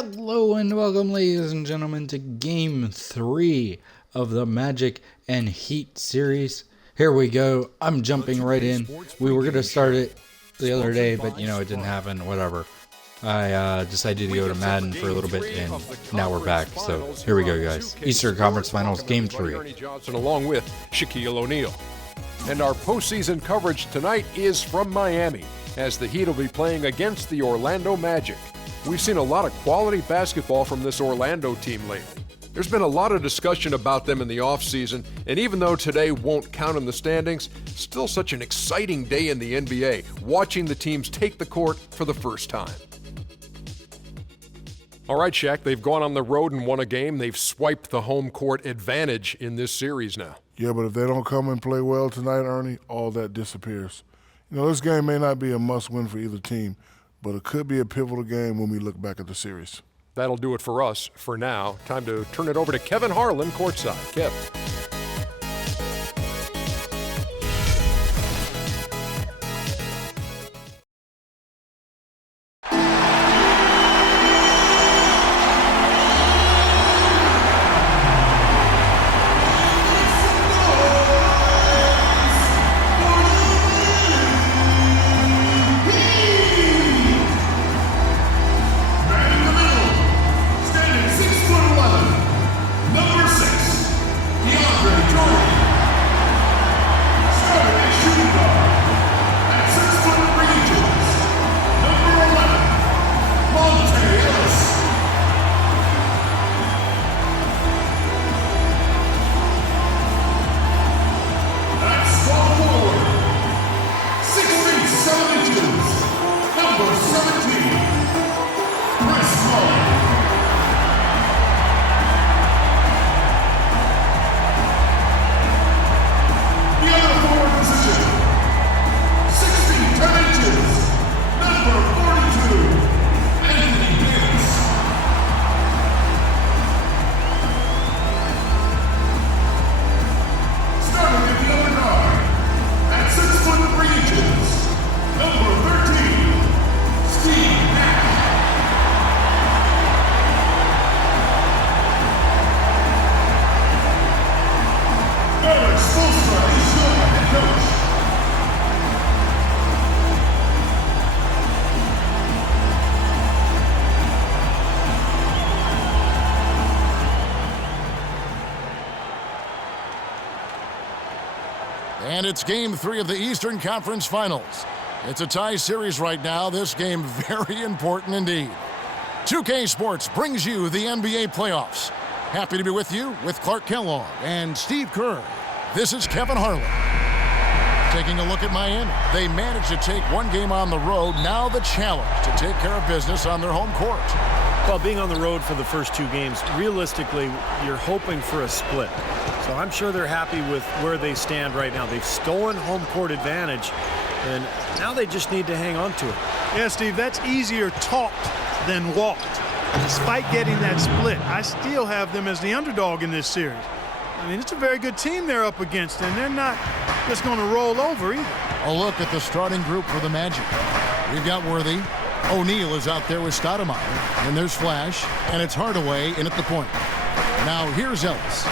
Hello and welcome, ladies and gentlemen, to Game 3 of the Magic and Heat series. Here we go. I'm jumping right in. We were going to start it the other day, but, it didn't happen. Whatever. I decided to go to Madden for a little bit, and now we're back. So here we go, guys. Eastern Conference Finals, Game 3. Johnson along with Shaquille O'Neal. And our postseason coverage tonight is from Miami, as the Heat will be playing against the Orlando Magic. We've seen a lot of quality basketball from this Orlando team lately. There's been a lot of discussion about them in the offseason, and even though today won't count in the standings, still such an exciting day in the NBA, watching the teams take the court for the first time. All right, Shaq, they've gone on the road and won a game. They've swiped the home court advantage in this series now. Yeah, but if they don't come and play well tonight, Ernie, all that disappears. This game may not be a must-win for either team, but it could be a pivotal game when we look back at the series. That'll do it for us for now. Time to turn it over to Kevin Harlan courtside. Kev. And it's Game 3 of the Eastern Conference Finals. It's a tie series right now. This game very important indeed. 2K Sports brings you the NBA playoffs. Happy to be with you with Clark Kellogg and Steve Kerr. This is Kevin Harlan. Taking a look at Miami. They managed to take one game on the road. Now the challenge to take care of business on their home court. Well, being on the road for the first two games, realistically, you're hoping for a split. So I'm sure they're happy with where they stand right now. They've stolen home court advantage, and now they just need to hang on to it. Yeah, Steve, that's easier talked than walked. Despite getting that split, I still have them as the underdog in this series. I mean, it's a very good team they're up against, and they're not just going to roll over either. A look at the starting group for the Magic. We've got Worthy. O'Neal is out there with Stoudemire. And there's Flash, and it's Hardaway in at the point. Now here's Ellis.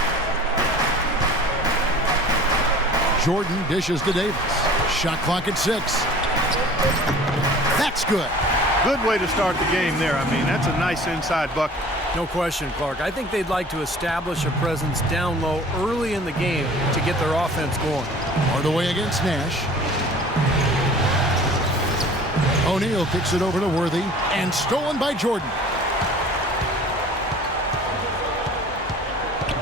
Jordan dishes to Davis. Shot clock at 6. That's good. Good way to start the game there. I mean, that's a nice inside bucket. No question, Clark. I think they'd like to establish a presence down low early in the game to get their offense going. Hardaway against Nash. O'Neal kicks it over to Worthy, and stolen by Jordan.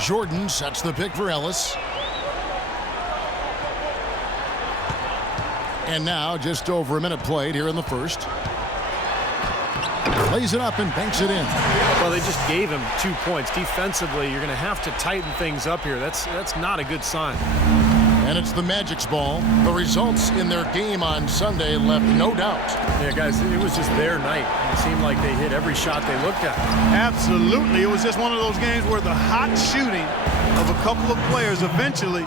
Jordan sets the pick for Ellis. And now, just over a minute played here in the first. Lays it up and banks it in. Well, they just gave him 2 points. Defensively, you're going to have to tighten things up here. That's not a good sign. And it's the Magic's ball. The results in their game on Sunday left no doubt. Yeah, guys, it was just their night. It seemed like they hit every shot they looked at. Absolutely. It was just one of those games where the hot shooting of a couple of players eventually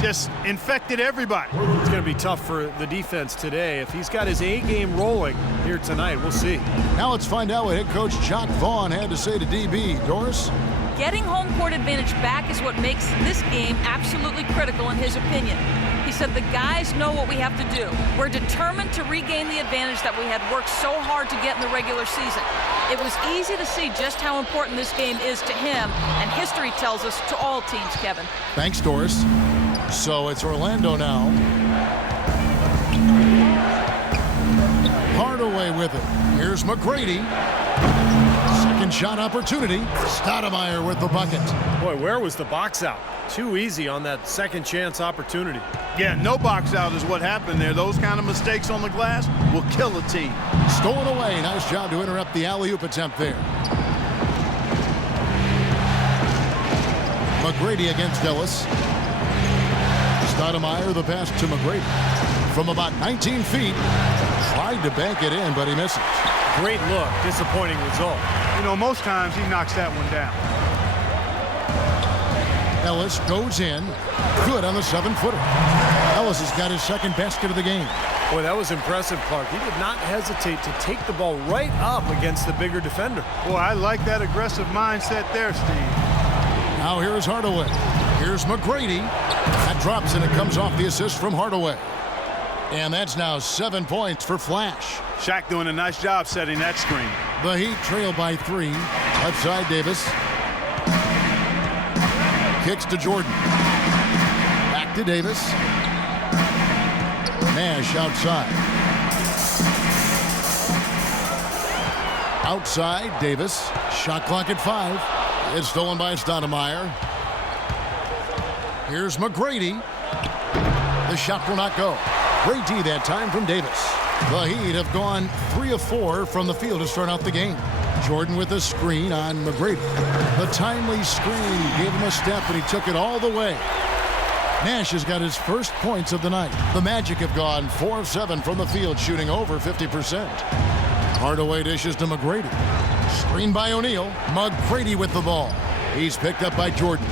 just infected everybody. It's going to be tough for the defense today. If he's got his A game rolling here tonight, we'll see. Now let's find out what head coach Jock Vaughn had to say to DB. Doris? Getting home court advantage back is what makes this game absolutely critical in his opinion. He said the guys know what we have to do. We're determined to regain the advantage that we had worked so hard to get in the regular season. It was easy to see just how important this game is to him, and history tells us to all teams, Kevin. Thanks, Doris. So it's Orlando now. Hardaway with it. Here's McGrady. Second shot opportunity. Stoudemire with the bucket. Boy, where was the box out? Too easy on that second chance opportunity. Yeah, no box out is what happened there. Those kind of mistakes on the glass will kill a team. Stolen away. Nice job to interrupt the alley-oop attempt there. McGrady against Ellis. Stoudemire, the pass to McGrady. From about 19 feet. Tried to bank it in, but he misses. Great look. Disappointing result. You know, most times he knocks that one down. Ellis goes in. Good on the 7-footer. Ellis has got his second basket of the game. Boy, that was impressive, Clark. He did not hesitate to take the ball right up against the bigger defender. Boy, I like that aggressive mindset there, Steve. Now here's Hardaway. Here's McGrady. That drops and it comes off the assist from Hardaway. And that's now 7 points for Flash. Shaq doing a nice job setting that screen. The Heat trail by 3. Left side, Davis. Kicks to Jordan. Back to Davis. Nash outside. Outside, Davis. Shot clock at 5. It's stolen by Stoudemire. Here's McGrady. The shot will not go. Great D that time from Davis. The Heat have gone 3 of 4 from the field to start out the game. Jordan with a screen on McGrady. The timely screen gave him a step, and he took it all the way. Nash has got his first points of the night. The Magic have gone 4 of 7 from the field, shooting over 50%. Hardaway dishes to McGrady. Screen by O'Neal. McGrady with the ball. He's picked up by Jordan.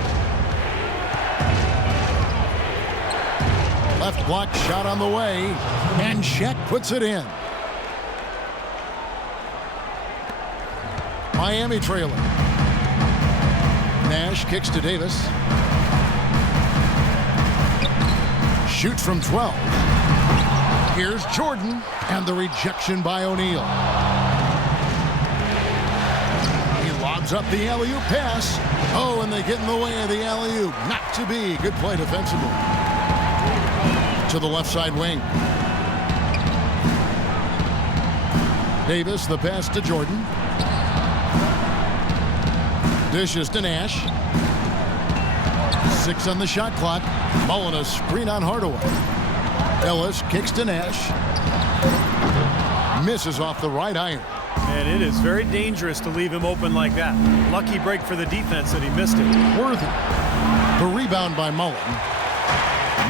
Left block shot on the way, and Shaq puts it in. Miami trailing. Nash kicks to Davis. Shoots from 12. Here's Jordan, and the rejection by O'Neal. He lobs up the alley-oop pass. Oh, and they get in the way of the alley-oop. Not to be. Good play defensively. To the left side wing. Davis, the pass to Jordan. Dishes to Nash. 6 on the shot clock. Mullen a screen on Hardaway. Ellis kicks to Nash. Misses off the right iron. And it is very dangerous to leave him open like that. Lucky break for the defense that he missed it. Worthy. The rebound by Mullen.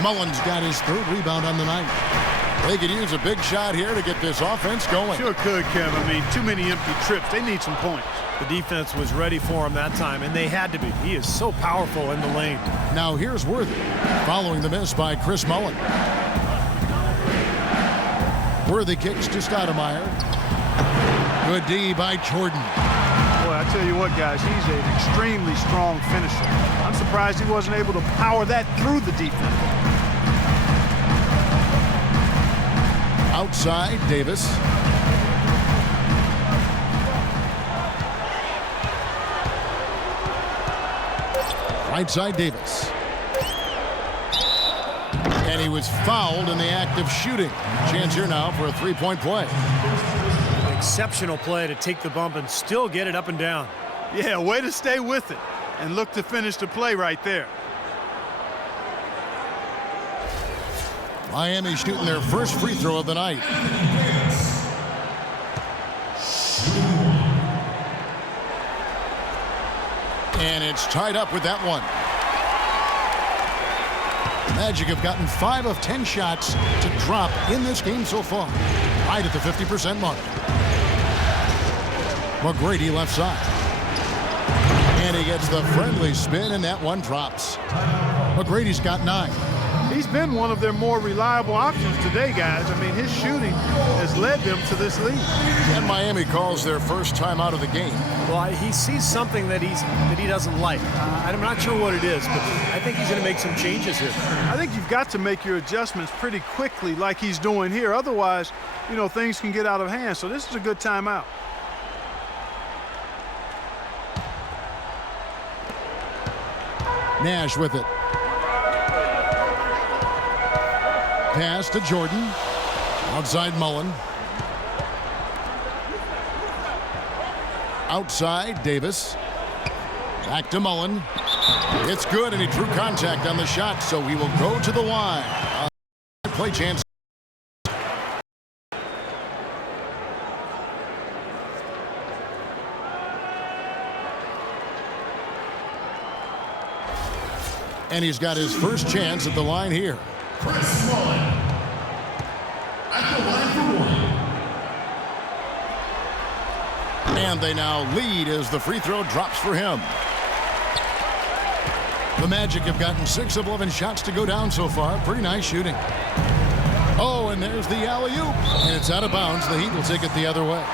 Mullen's got his 3rd rebound on the night. They could use a big shot here to get this offense going. Sure could, Kevin. I mean, too many empty trips. They need some points. The defense was ready for him that time, and they had to be. He is so powerful in the lane. Now here's Worthy, following the miss by Chris Mullen. Worthy kicks to Stoudemire. Good D by Jordan. Boy, I tell you what, guys, he's an extremely strong finisher. I'm surprised he wasn't able to power that through the defense. Outside, Davis. Right side, Davis. And he was fouled in the act of shooting. Chance here now for a 3-point play. Exceptional play to take the bump and still get it up and down. Yeah, way to stay with it and look to finish the play right there. Miami shooting their first free throw of the night. And it's tied up with that one. Magic have gotten 5 of 10 shots to drop in this game so far. Right at the 50% mark. McGrady left side. And he gets the friendly spin, and that one drops. McGrady's got 9. He's been one of their more reliable options today, guys. I mean, his shooting has led them to this lead. And Miami calls their first time out of the game. Well, he sees something that he doesn't like. I'm not sure what it is, but I think he's going to make some changes here. I think you've got to make your adjustments pretty quickly like he's doing here. Otherwise, you know, things can get out of hand. So this is a good timeout. Nash with it. Pass to Jordan. Outside Mullen. Outside Davis. Back to Mullen. It's good, and he drew contact on the shot, so he will go to the line. Play chance. And he's got his first chance at the line here. Chris Mullen at the line for 1. And they now lead as the free throw drops for him. The Magic have gotten 6 of 11 shots to go down so far. Pretty nice shooting. Oh, and there's the alley-oop. And it's out of bounds. The Heat will take it the other way.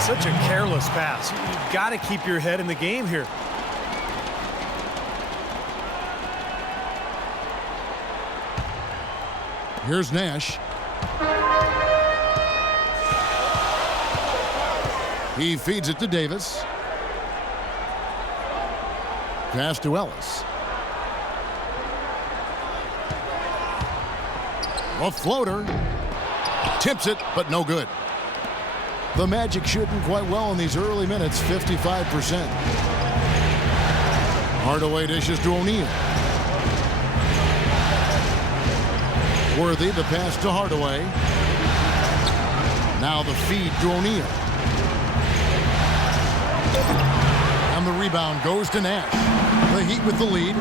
Such a careless pass. You've got to keep your head in the game here. Here's Nash. He feeds it to Davis. Pass to Ellis. A floater. Tips it, but no good. The Magic shooting quite well in these early minutes, 55%. Hardaway dishes to O'Neal. Worthy, the pass to Hardaway. Now the feed to O'Neal. And the rebound goes to Nash. The Heat with the lead.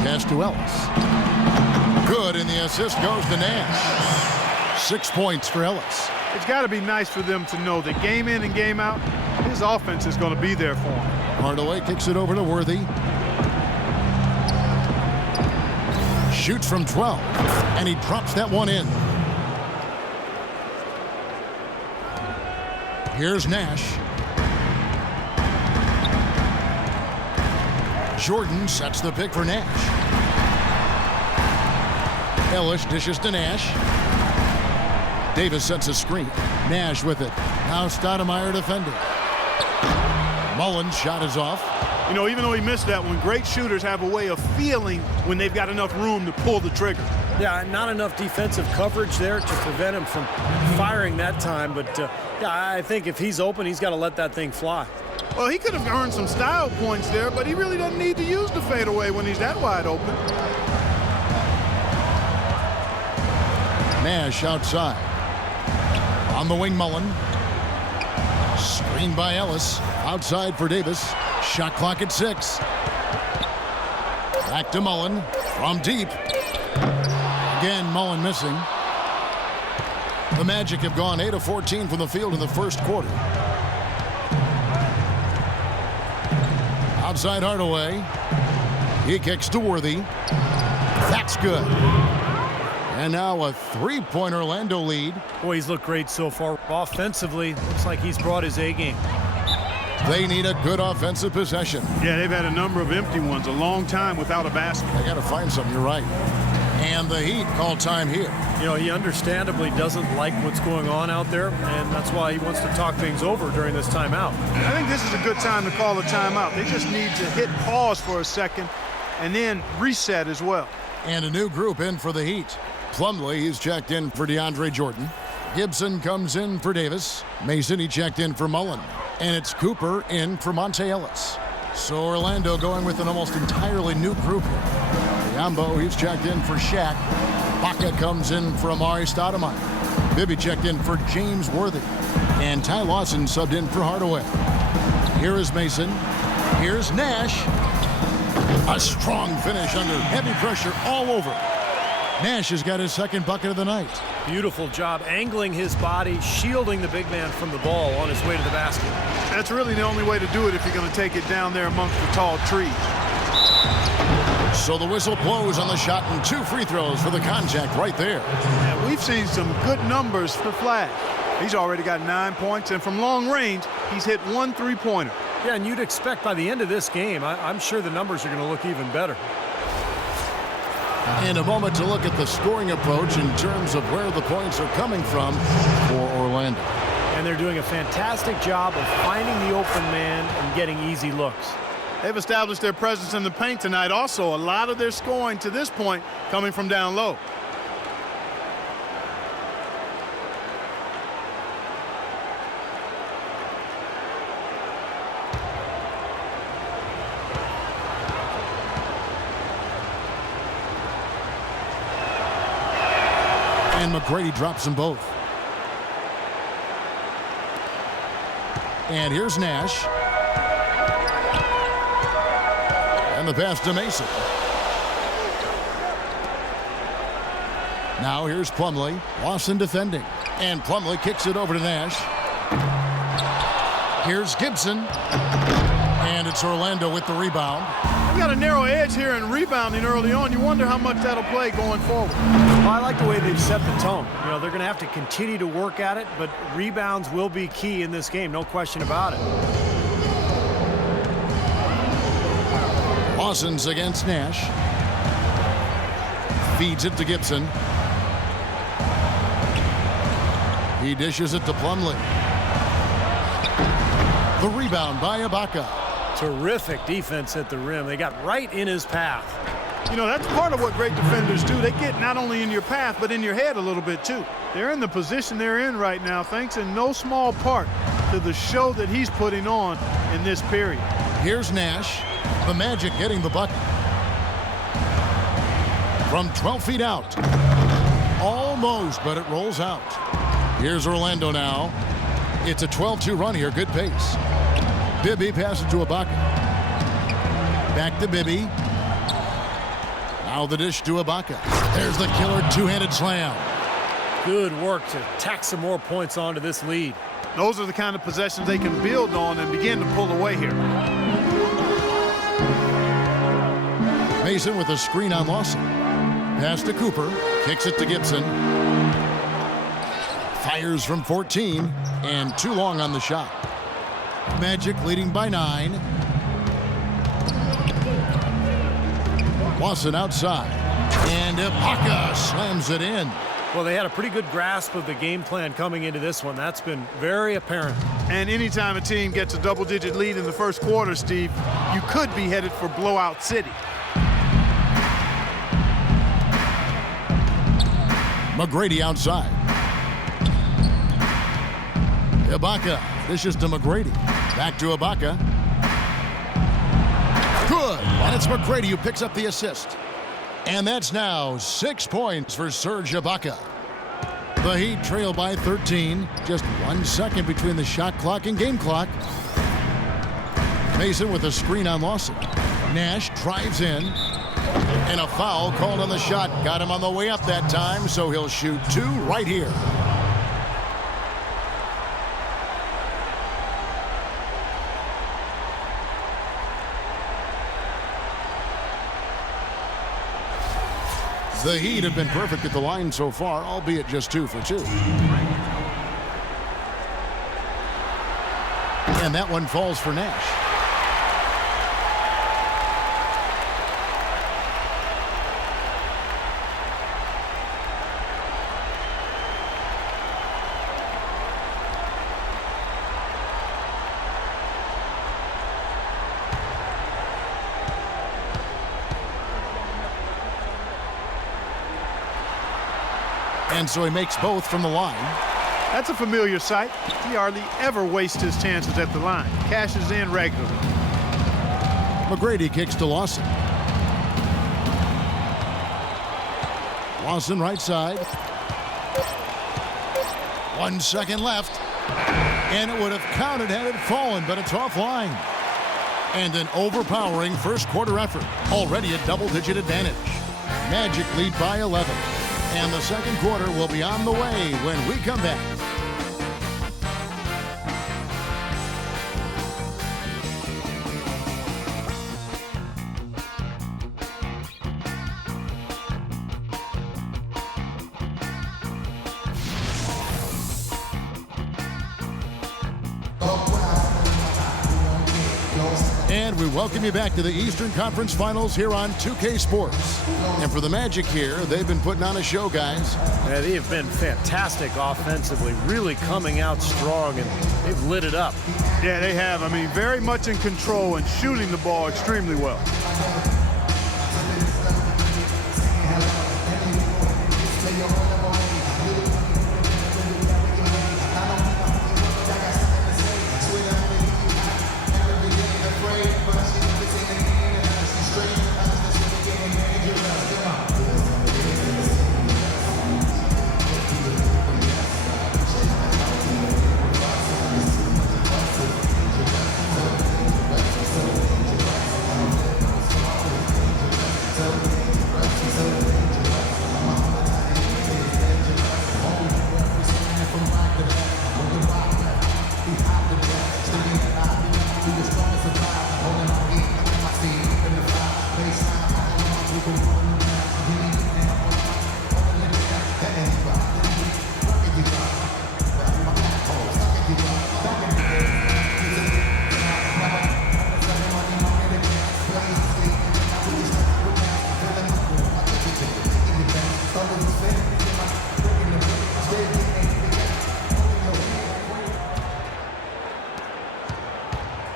Pass to Ellis. Good, and the assist goes to Nash. 6 points for Ellis. It's got to be nice for them to know that game in and game out, his offense is going to be there for him. Hardaway kicks it over to Worthy. Shoots from 12, and he drops that one in. Here's Nash. Jordan sets the pick for Nash. Ellis dishes to Nash. Davis sets a screen. Nash with it. Now Stoudemire defending. Mullen's shot is off. You know, even though he missed that one, great shooters have a way of feeling when they've got enough room to pull the trigger. Yeah, not enough defensive coverage there to prevent him from firing that time. But, yeah, I think if he's open, he's got to let that thing fly. Well, he could have earned some style points there, but he really doesn't need to use the fadeaway when he's that wide open. Nash outside. On the wing, Mullen. Screened by Ellis. Outside for Davis. Shot clock at 6. Back to Mullen. From deep. Again, Mullen missing. The Magic have gone 8 of 14 from the field in the first quarter. Outside Hardaway. He kicks to Worthy. That's good. And now a 3-point Orlando lead. Boy, he's looked great so far. Offensively, looks like he's brought his A game. They need a good offensive possession. Yeah, they've had a number of empty ones, a long time without a basket. They got to find some, you're right. And the Heat call time here. You know, he understandably doesn't like what's going on out there, and that's why he wants to talk things over during this timeout. I think this is a good time to call a timeout. They just need to hit pause for a second and then reset as well. And a new group in for the Heat. Plumlee, he's checked in for DeAndre Jordan. Gibson comes in for Davis. Mason, he checked in for Mullen. And it's Cooper in for Monte Ellis. So Orlando going with an almost entirely new group here. Yambo, he's checked in for Shaq. Baca comes in for Amari Stoudemire. Bibby checked in for James Worthy. And Ty Lawson subbed in for Hardaway. Here is Mason. Here's Nash. A strong finish under heavy pressure all over. Nash has got his second bucket of the night. Beautiful job angling his body, shielding the big man from the ball on his way to the basket. That's really the only way to do it if you're going to take it down there amongst the tall trees. So the whistle blows on the shot and 2 free throws for the contact right there. Yeah, we've seen some good numbers for Flash. He's already got 9 points, and from long range, he's hit 1 3-pointer. Yeah, and you'd expect by the end of this game, I'm sure the numbers are going to look even better. In a moment to look at the scoring approach in terms of where the points are coming from for Orlando. And they're doing a fantastic job of finding the open man and getting easy looks. They've established their presence in the paint tonight. Also, a lot of their scoring to this point coming from down low. And McGrady drops them both. And here's Nash. And the pass to Mason. Now here's Plumlee. Lawson defending. And Plumlee kicks it over to Nash. Here's Gibson. And it's Orlando with the rebound. They've got a narrow edge here in rebounding early on. You wonder how much that'll play going forward. Well, I like the way they've set the tone. You know, they're going to have to continue to work at it, but rebounds will be key in this game, no question about it. Lawson's against Nash. Feeds it to Gibson. He dishes it to Plumlee. The rebound by Ibaka. Terrific defense at the rim. They got right in his path. You know, that's part of what great defenders do. They get not only in your path, but in your head a little bit, too. They're in the position they're in right now, thanks in no small part to the show that he's putting on in this period. Here's Nash. The Magic getting the bucket. From 12 feet out. Almost, but it rolls out. Here's Orlando now. It's a 12-2 run here. Good pace. Bibby passes to Ibaka. Back to Bibby. Now the dish to Ibaka. There's the killer two-handed slam. Good work to tack some more points onto this lead. Those are the kind of possessions they can build on and begin to pull away here. Mason with a screen on Lawson. Pass to Cooper. Kicks it to Gibson. Fires from 14 and too long on the shot. Magic leading by 9. Lawson outside. And Ibaka slams it in. Well, they had a pretty good grasp of the game plan coming into this one. That's been very apparent. And anytime a team gets a double-digit lead in the first quarter, Steve, you could be headed for blowout city. McGrady outside. Ibaka dishes to McGrady. Back to Ibaka. Good. And it's McGrady who picks up the assist. And that's now 6 points for Serge Ibaka. The Heat trail by 13. Just 1 second between the shot clock and game clock. Mason with a screen on Lawson. Nash drives in. And a foul called on the shot. Got him on the way up that time, so he'll shoot 2 right here. The Heat have been perfect at the line so far, albeit just 2 for 2. And that one falls for Nash. And so he makes both from the line. That's a familiar sight. He hardly ever wastes his chances at the line. Cashes in regularly. McGrady kicks to Lawson. Lawson right side. 1 second left. And it would have counted had it fallen, but it's offline. And an overpowering first quarter effort. Already a double-digit advantage. Magic lead by 11. And the second quarter will be on the way when we come back. And we welcome you back to the Eastern Conference Finals here on 2K Sports. And for the Magic here, they've been putting on a show, guys. Yeah, they have been fantastic offensively, really coming out strong, and they've lit it up. Yeah, they have. I mean, very much in control and shooting the ball extremely well.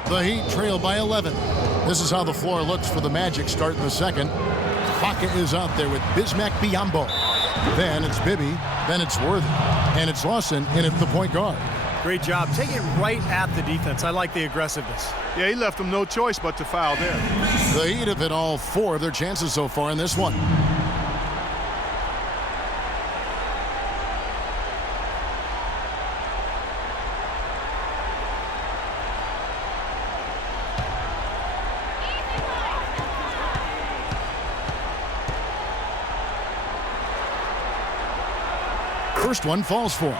The Heat trail by 11. This is how the floor looks for the Magic starting the second. Baca is out there with Bismack Biyombo. Then it's Bibby. Then it's Worthy. And it's Lawson in at the point guard. Great job. Take it right at the defense. I like the aggressiveness. Yeah, he left them no choice but to foul there. The Heat have hit all 4 of their chances so far in this one. First one falls for him.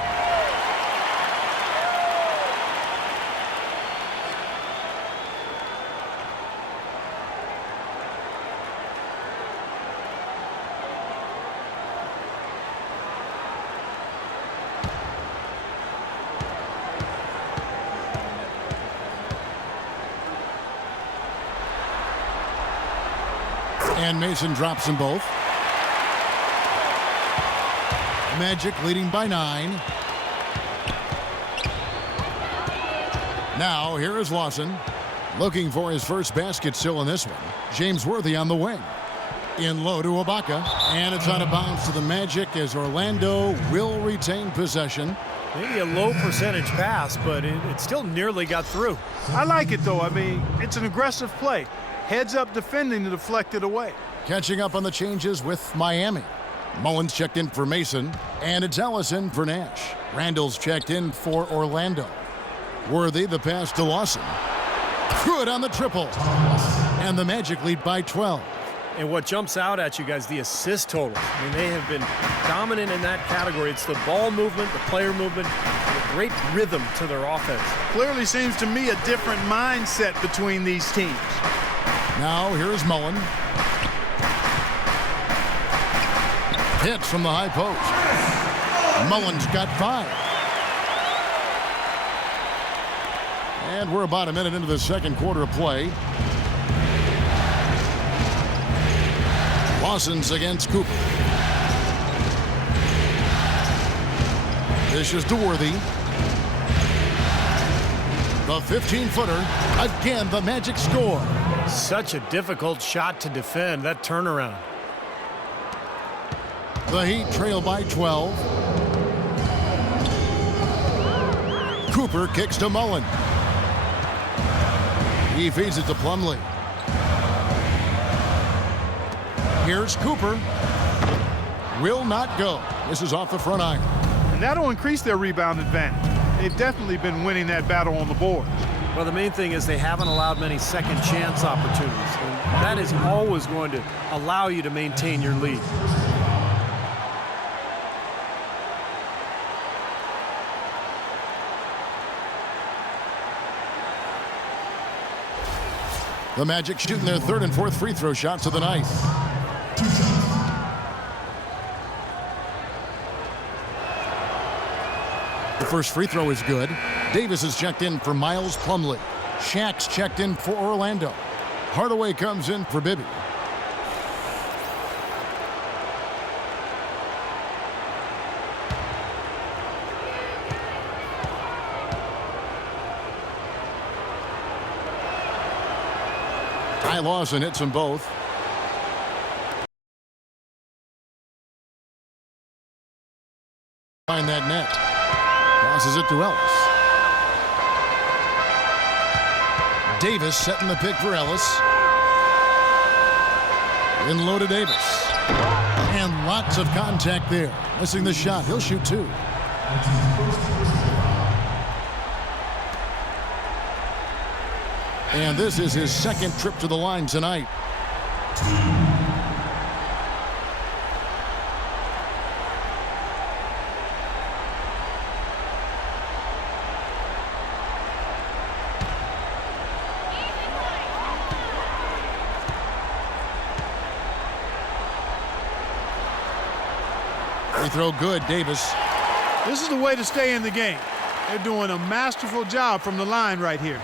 And Mason drops them both. Magic leading by 9. Now here is Lawson looking for his first basket still in this one. James Worthy on the wing. In low to Ibaka, and it's out of bounds to the Magic as Orlando will retain possession. Maybe a low percentage pass, but it still nearly got through. I like it, though. I mean, it's an aggressive play. Heads up defending to deflect it away. Catching up on the changes with Miami. Mullins checked in for Mason, and it's Ellison for Nash. Randall's checked in for Orlando. Worthy the pass to Lawson. Good on the triple. And the Magic lead by 12. And what jumps out at you guys, the assist total. I mean, they have been dominant in that category. It's the ball movement, the player movement, and a great rhythm to their offense. Clearly seems to me a different mindset between these teams. Now here's Mullen. Hits from the high post. Mullen's got 5. And we're about a minute into the second quarter of play. Lawson's against Cooper. This is to Worthy. The 15-footer. Again, the Magic score. Such a difficult shot to defend, that turnaround. The Heat trail by 12. Cooper kicks to Mullen. He feeds it to Plumlee. Here's Cooper. Will not go. This is off the front iron. And that'll increase their rebound advantage. They've definitely been winning that battle on the board. Well, the main thing is they haven't allowed many second chance opportunities. And that is always going to allow you to maintain your lead. The Magic shooting their third and fourth free throw shots of the night. The first free throw is good. Davis is checked in for Miles Plumlee. Shaq's checked in for Orlando. Hardaway comes in for Bibby. Lawson hits them both. Find that net. Passes it to Ellis. Davis setting the pick for Ellis. In low to Davis. And lots of contact there. Missing the shot. He'll shoot two. And this is his second trip to the line tonight. Free throw good, Davis. This is the way to stay in the game. They're doing a masterful job from the line right here.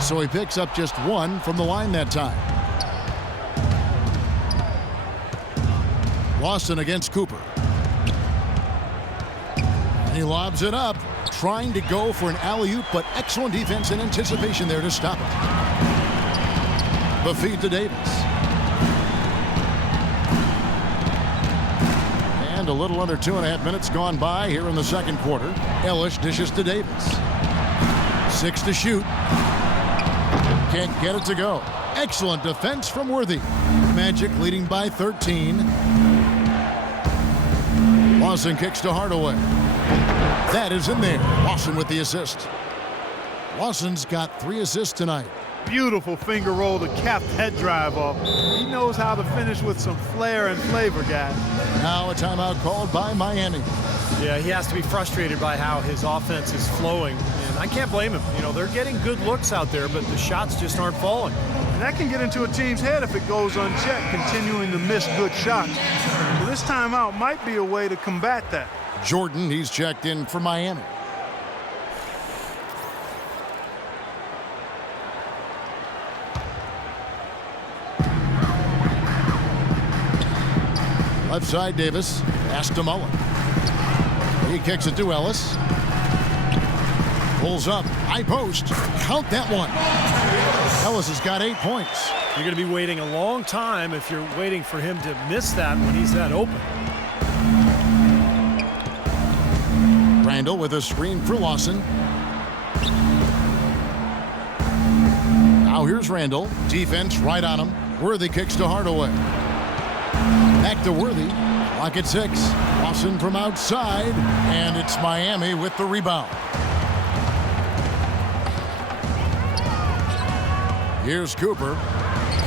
So he picks up just one from the line that time. Lawson against Cooper. And he lobs it up, trying to go for an alley-oop, but excellent defense and anticipation there to stop it. The feed to Davis. And a little under 2.5 minutes gone by here in the second quarter. Ellis dishes to Davis. 6 to shoot. Can't get it to go. Excellent defense from Worthy. Magic leading by 13. Lawson kicks to Hardaway. That is in there. Lawson with the assist. Lawson's got 3 assists tonight. Beautiful finger roll to cap that drive off. He knows how to finish with some flair and flavor, guys. Now a timeout called by Miami. Yeah, he has to be frustrated by how his offense is flowing. And I can't blame him. You know, they're getting good looks out there, but the shots just aren't falling. And that can get into a team's head if it goes unchecked, continuing to miss good shots. So this timeout might be a way to combat that. Jordan, he's checked in for Miami. Left side, Davis. Pass to Mullen. He kicks it to Ellis. Pulls up. High post. Count that one. Ellis has got 8 points. You're going to be waiting a long time if you're waiting for him to miss that when he's that open. Randall with a screen for Lawson. Now here's Randall. Defense right on him. Worthy kicks to Hardaway. Back to Worthy. Clock at 6. Lawson from outside. And it's Miami with the rebound. Here's Cooper.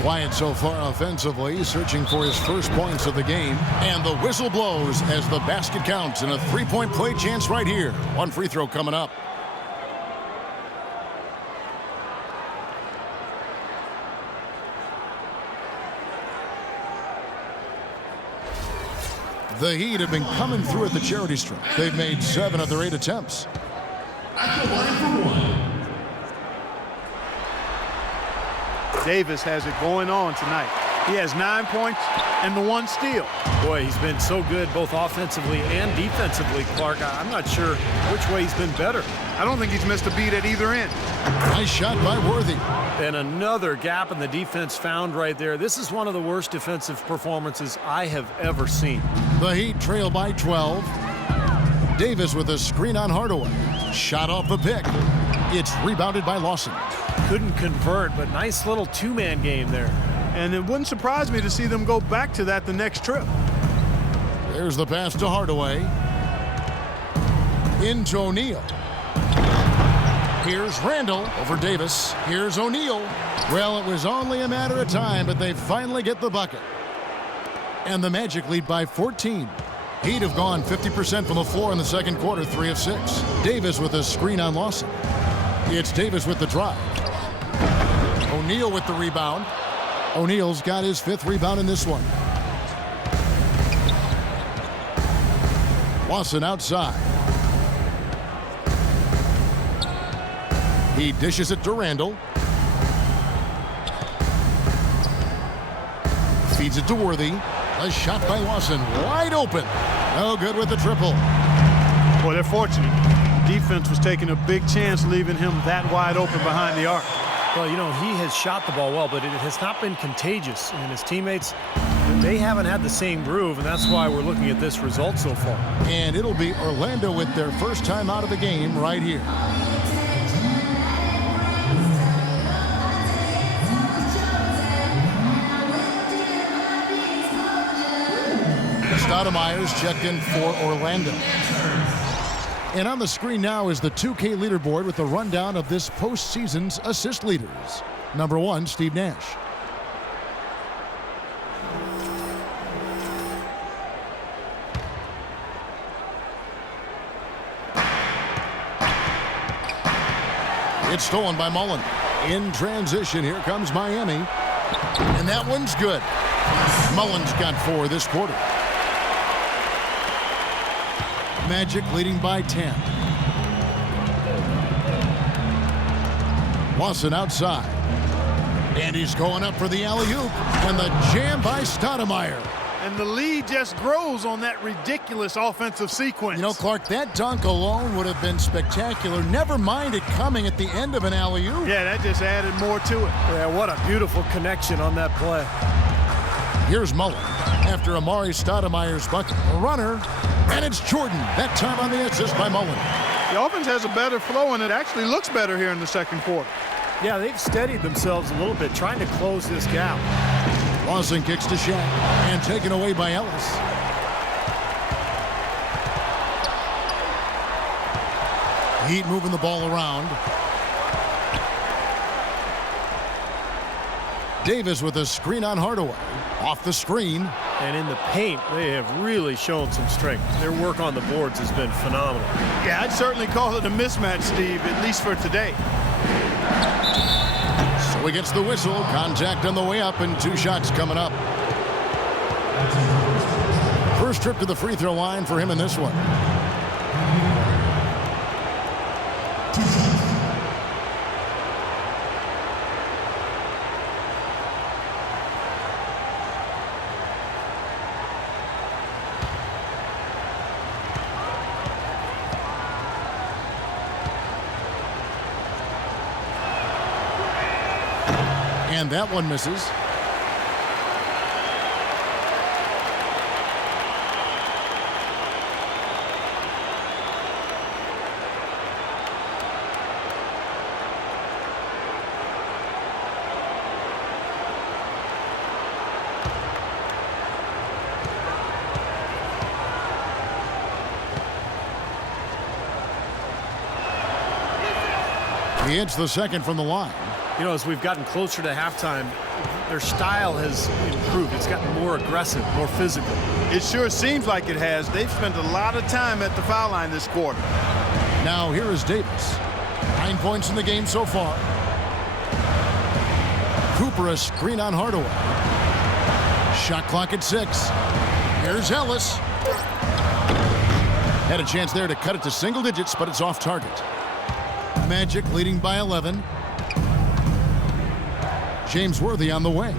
Quiet so far offensively, searching for his first points of the game. And the whistle blows as the basket counts and a 3-point play chance right here. 1 free throw coming up. The Heat have been coming through at the charity stripe. They've made 7 of their 8 attempts. At the line for one. Davis has it going on tonight. He has 9 points and the 1 steal. Boy, he's been so good both offensively and defensively, Clark. I'm not sure which way he's been better. I don't think he's missed a beat at either end. Nice shot by Worthy. And another gap in the defense found right there. This is one of the worst defensive performances I have ever seen. The Heat trail by 12. Davis with a screen on Hardaway. Shot off the pick. It's rebounded by Lawson. Couldn't convert, but nice little two-man game there. And it wouldn't surprise me to see them go back to that the next trip. There's the pass to Hardaway. Into O'Neal. Here's Randall over Davis. Here's O'Neal. Well, it was only a matter of time, but they finally get the bucket. And the Magic lead by 14. He'd have gone 50% from the floor in the second quarter, 3 of 6. Davis with a screen on Lawson. It's Davis with the drive. O'Neal with the rebound. O'Neal's got his 5th rebound in this one. Lawson outside. He dishes it to Randall. Feeds it to Worthy. A shot by Lawson, wide open. No good with the triple. Boy, they're fortunate. Defense was taking a big chance leaving him that wide open behind the arc. Well, you know, he has shot the ball well, but it has not been contagious. And his teammates, they haven't had the same groove, and that's why we're looking at this result so far. And it'll be Orlando with their first time out of the game right here. Stoudemire's checked in for Orlando. And on the screen now is the 2K leaderboard with a rundown of this postseason's assist leaders. Number 1, Steve Nash. It's stolen by Mullen. In transition, here comes Miami. And that one's good. Mullen's got 4 this quarter. Magic leading by 10. Lawson outside. And he's going up for the alley-oop. And the jam by Stoudemire. And the lead just grows on that ridiculous offensive sequence. You know, Clark, that dunk alone would have been spectacular. Never mind it coming at the end of an alley-oop. Yeah, that just added more to it. Yeah, what a beautiful connection on that play. Here's Mullen after Amari Stoudemire's bucket. A runner, and it's Jordan. That time on the assist by Mullen. The offense has a better flow, and it actually looks better here in the second quarter. Yeah, they've steadied themselves a little bit, trying to close this gap. Lawson kicks to Shaq, and taken away by Ellis. Heat moving the ball around. Davis with a screen on Hardaway. Off the screen. And in the paint, they have really shown some strength. Their work on the boards has been phenomenal. Yeah, I'd certainly call it a mismatch, Steve, at least for today. So he gets the whistle. Contact on the way up, and 2 shots coming up. First trip to the free throw line for him in this one. And that one misses. He hits the second from the line. You know, as we've gotten closer to halftime, their style has improved. It's gotten more aggressive, more physical. It sure seems like it has. They've spent a lot of time at the foul line this quarter. Now here is Davis. 9 points in the game so far. Cooper a screen on Hardaway. Shot clock at 6. Here's Ellis. Had a chance there to cut it to single digits, but it's off target. Magic leading by 11. James Worthy on the wing.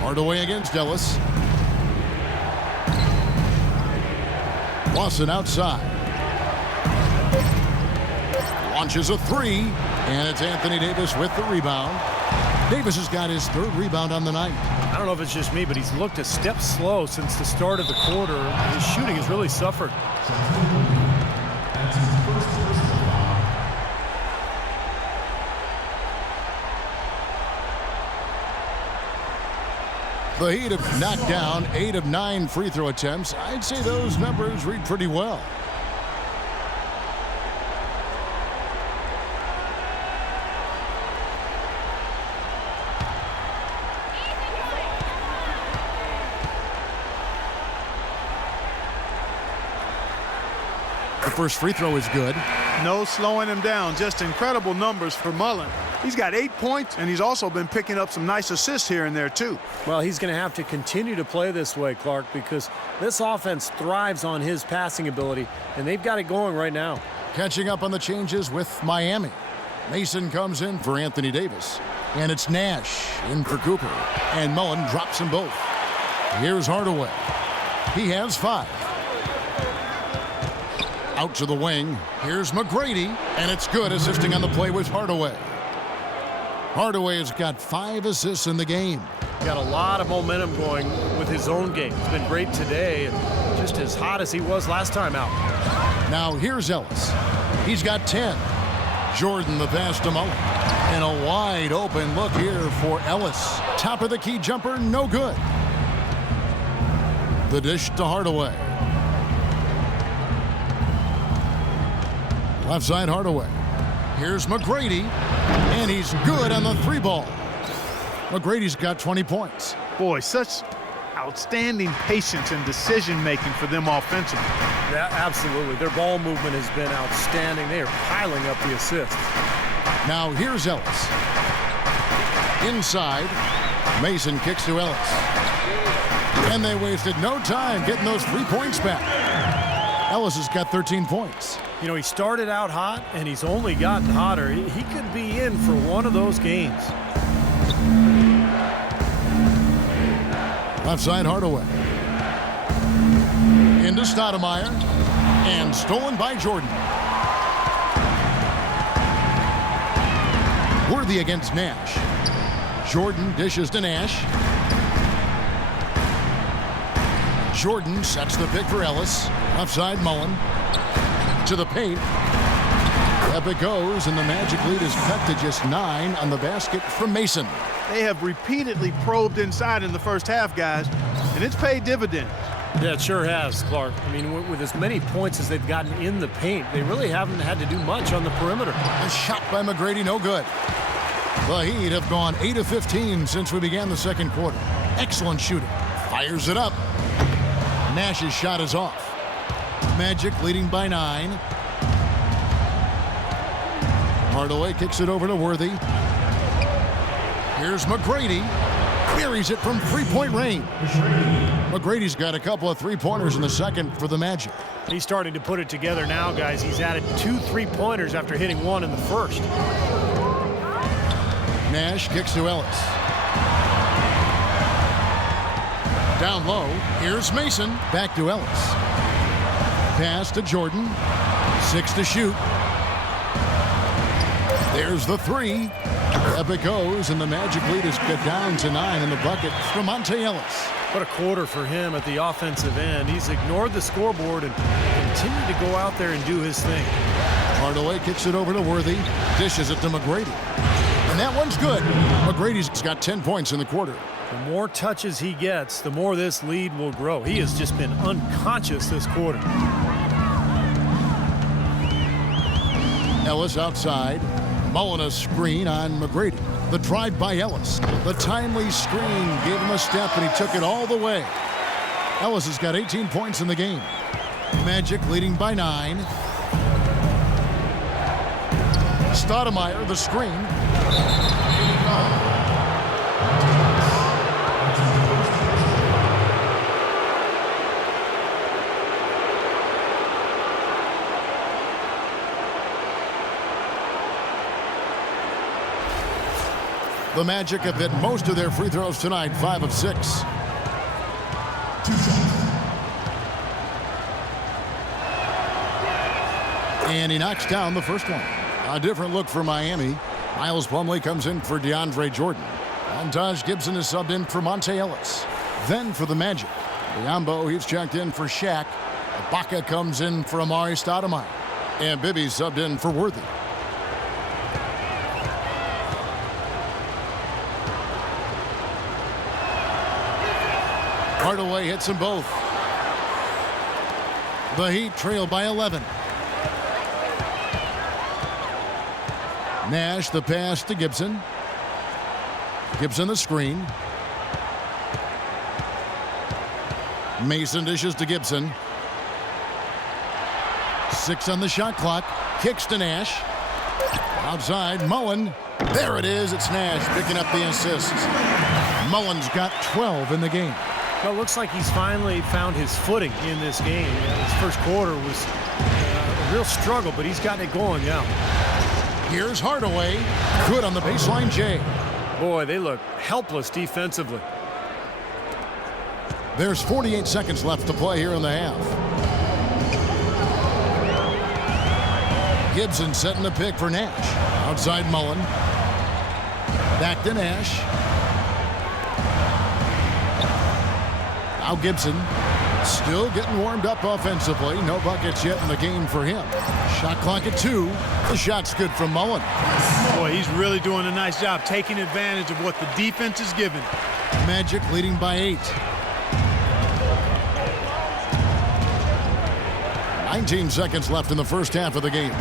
Hardaway against Ellis. Lawson outside. Launches a 3, and it's Anthony Davis with the rebound. Davis has got his 3rd rebound on the night. I don't know if it's just me, but he's looked a step slow since the start of the quarter. His shooting has really suffered. The Heat have knocked down 8 of 9 free throw attempts. I'd say those numbers read pretty well. The first free throw is good. No slowing him down. Just incredible numbers for Mullen. He's got 8 points, and he's also been picking up some nice assists here and there, too. Well, he's going to have to continue to play this way, Clark, because this offense thrives on his passing ability, and they've got it going right now. Catching up on the changes with Miami. Mason comes in for Anthony Davis. And it's Nash in for Cooper. And Mullen drops them both. Here's Hardaway. He has 5. Out to the wing. Here's McGrady. And it's good, assisting on the play with Hardaway. Hardaway has got 5 assists in the game. Got a lot of momentum going with his own game. He's been great today and just as hot as he was last time out. Now here's Ellis. He's got 10. Jordan the pass to Mullen. And a wide open look here for Ellis. Top of the key jumper, no good. The dish to Hardaway. Left side Hardaway. Here's McGrady. And he's good on the 3-ball. McGrady's got 20 points. Boy, such outstanding patience and decision-making for them offensively. Yeah, absolutely. Their ball movement has been outstanding. They are piling up the assists. Now here's Ellis. Inside. Mason kicks to Ellis. And they wasted no time getting those 3 points back. Ellis has got 13 points. You know, he started out hot, and he's only gotten hotter. He could be in for one of those games. Left side Hardaway. Into Stoudemire. And stolen by Jordan. Worthy against Nash. Jordan dishes to Nash. Jordan sets the pick for Ellis. Left side Mullen. To the paint. Up it goes, and the Magic lead is cut to just 9 on the basket from Mason. They have repeatedly probed inside in the first half, guys, and it's paid dividends. Yeah, it sure has, Clark. I mean, with as many points as they've gotten in the paint, they really haven't had to do much on the perimeter. A shot by McGrady, no good. The Heat have gone 8 of 15 since we began the second quarter. Excellent shooting. Fires it up. Nash's shot is off. Magic leading by 9. Hardaway kicks it over to Worthy. Here's McGrady. Buries it from 3-point range. McGrady's got a couple of 3-pointers in the second for the Magic. He's starting to put it together now, guys. He's added 2 3-pointers after hitting 1 in the first. Nash kicks to Ellis. Down low. Here's Mason. Back to Ellis. Pass to Jordan. 6 to shoot. There's the 3. Up it goes, and the Magic lead is cut down to 9 in the bucket from Monte Ellis. What a quarter for him at the offensive end. He's ignored the scoreboard and continued to go out there and do his thing. Hardaway kicks it over to Worthy. Dishes it to McGrady. And that one's good. McGrady's got 10 points in the quarter. The more touches he gets, the more this lead will grow. He has just been unconscious this quarter. Ellis outside. Mullen a screen on McGrady. The drive by Ellis. The timely screen gave him a step, and he took it all the way. Ellis has got 18 points in the game. Magic leading by 9. Stoudemire, the screen. The Magic have hit most of their free throws tonight, 5 of 6. And he knocks down the first one. A different look for Miami. Miles Plumlee comes in for DeAndre Jordan. And Taj Gibson is subbed in for Monte Ellis. Then for the Magic, Biyombo, he's checked in for Shaq. Ibaka comes in for Amari Stoudemire. And Bibby's subbed in for Worthy. Hardaway hits them both. The Heat trail by 11. Nash the pass to Gibson. Gibson the screen. Mason dishes to Gibson. 6 on the shot clock. Kicks to Nash. Outside, Mullen. There it is. It's Nash picking up the assist. Mullen's got 12 in the game. Well, it looks like he's finally found his footing in this game. His first quarter was a real struggle, but he's gotten it going now. Here's Hardaway. Good on the baseline, Jay. Boy, they look helpless defensively. There's 48 seconds left to play here in the half. Gibson setting the pick for Nash. Outside Mullen. Back to Nash. Now Gibson still getting warmed up offensively. No buckets yet in the game for him. Shot clock at 2. The shot's good from Mullen. Boy, he's really doing a nice job taking advantage of what the defense is giving. Magic leading by 8. 19 seconds left in the first half of the game.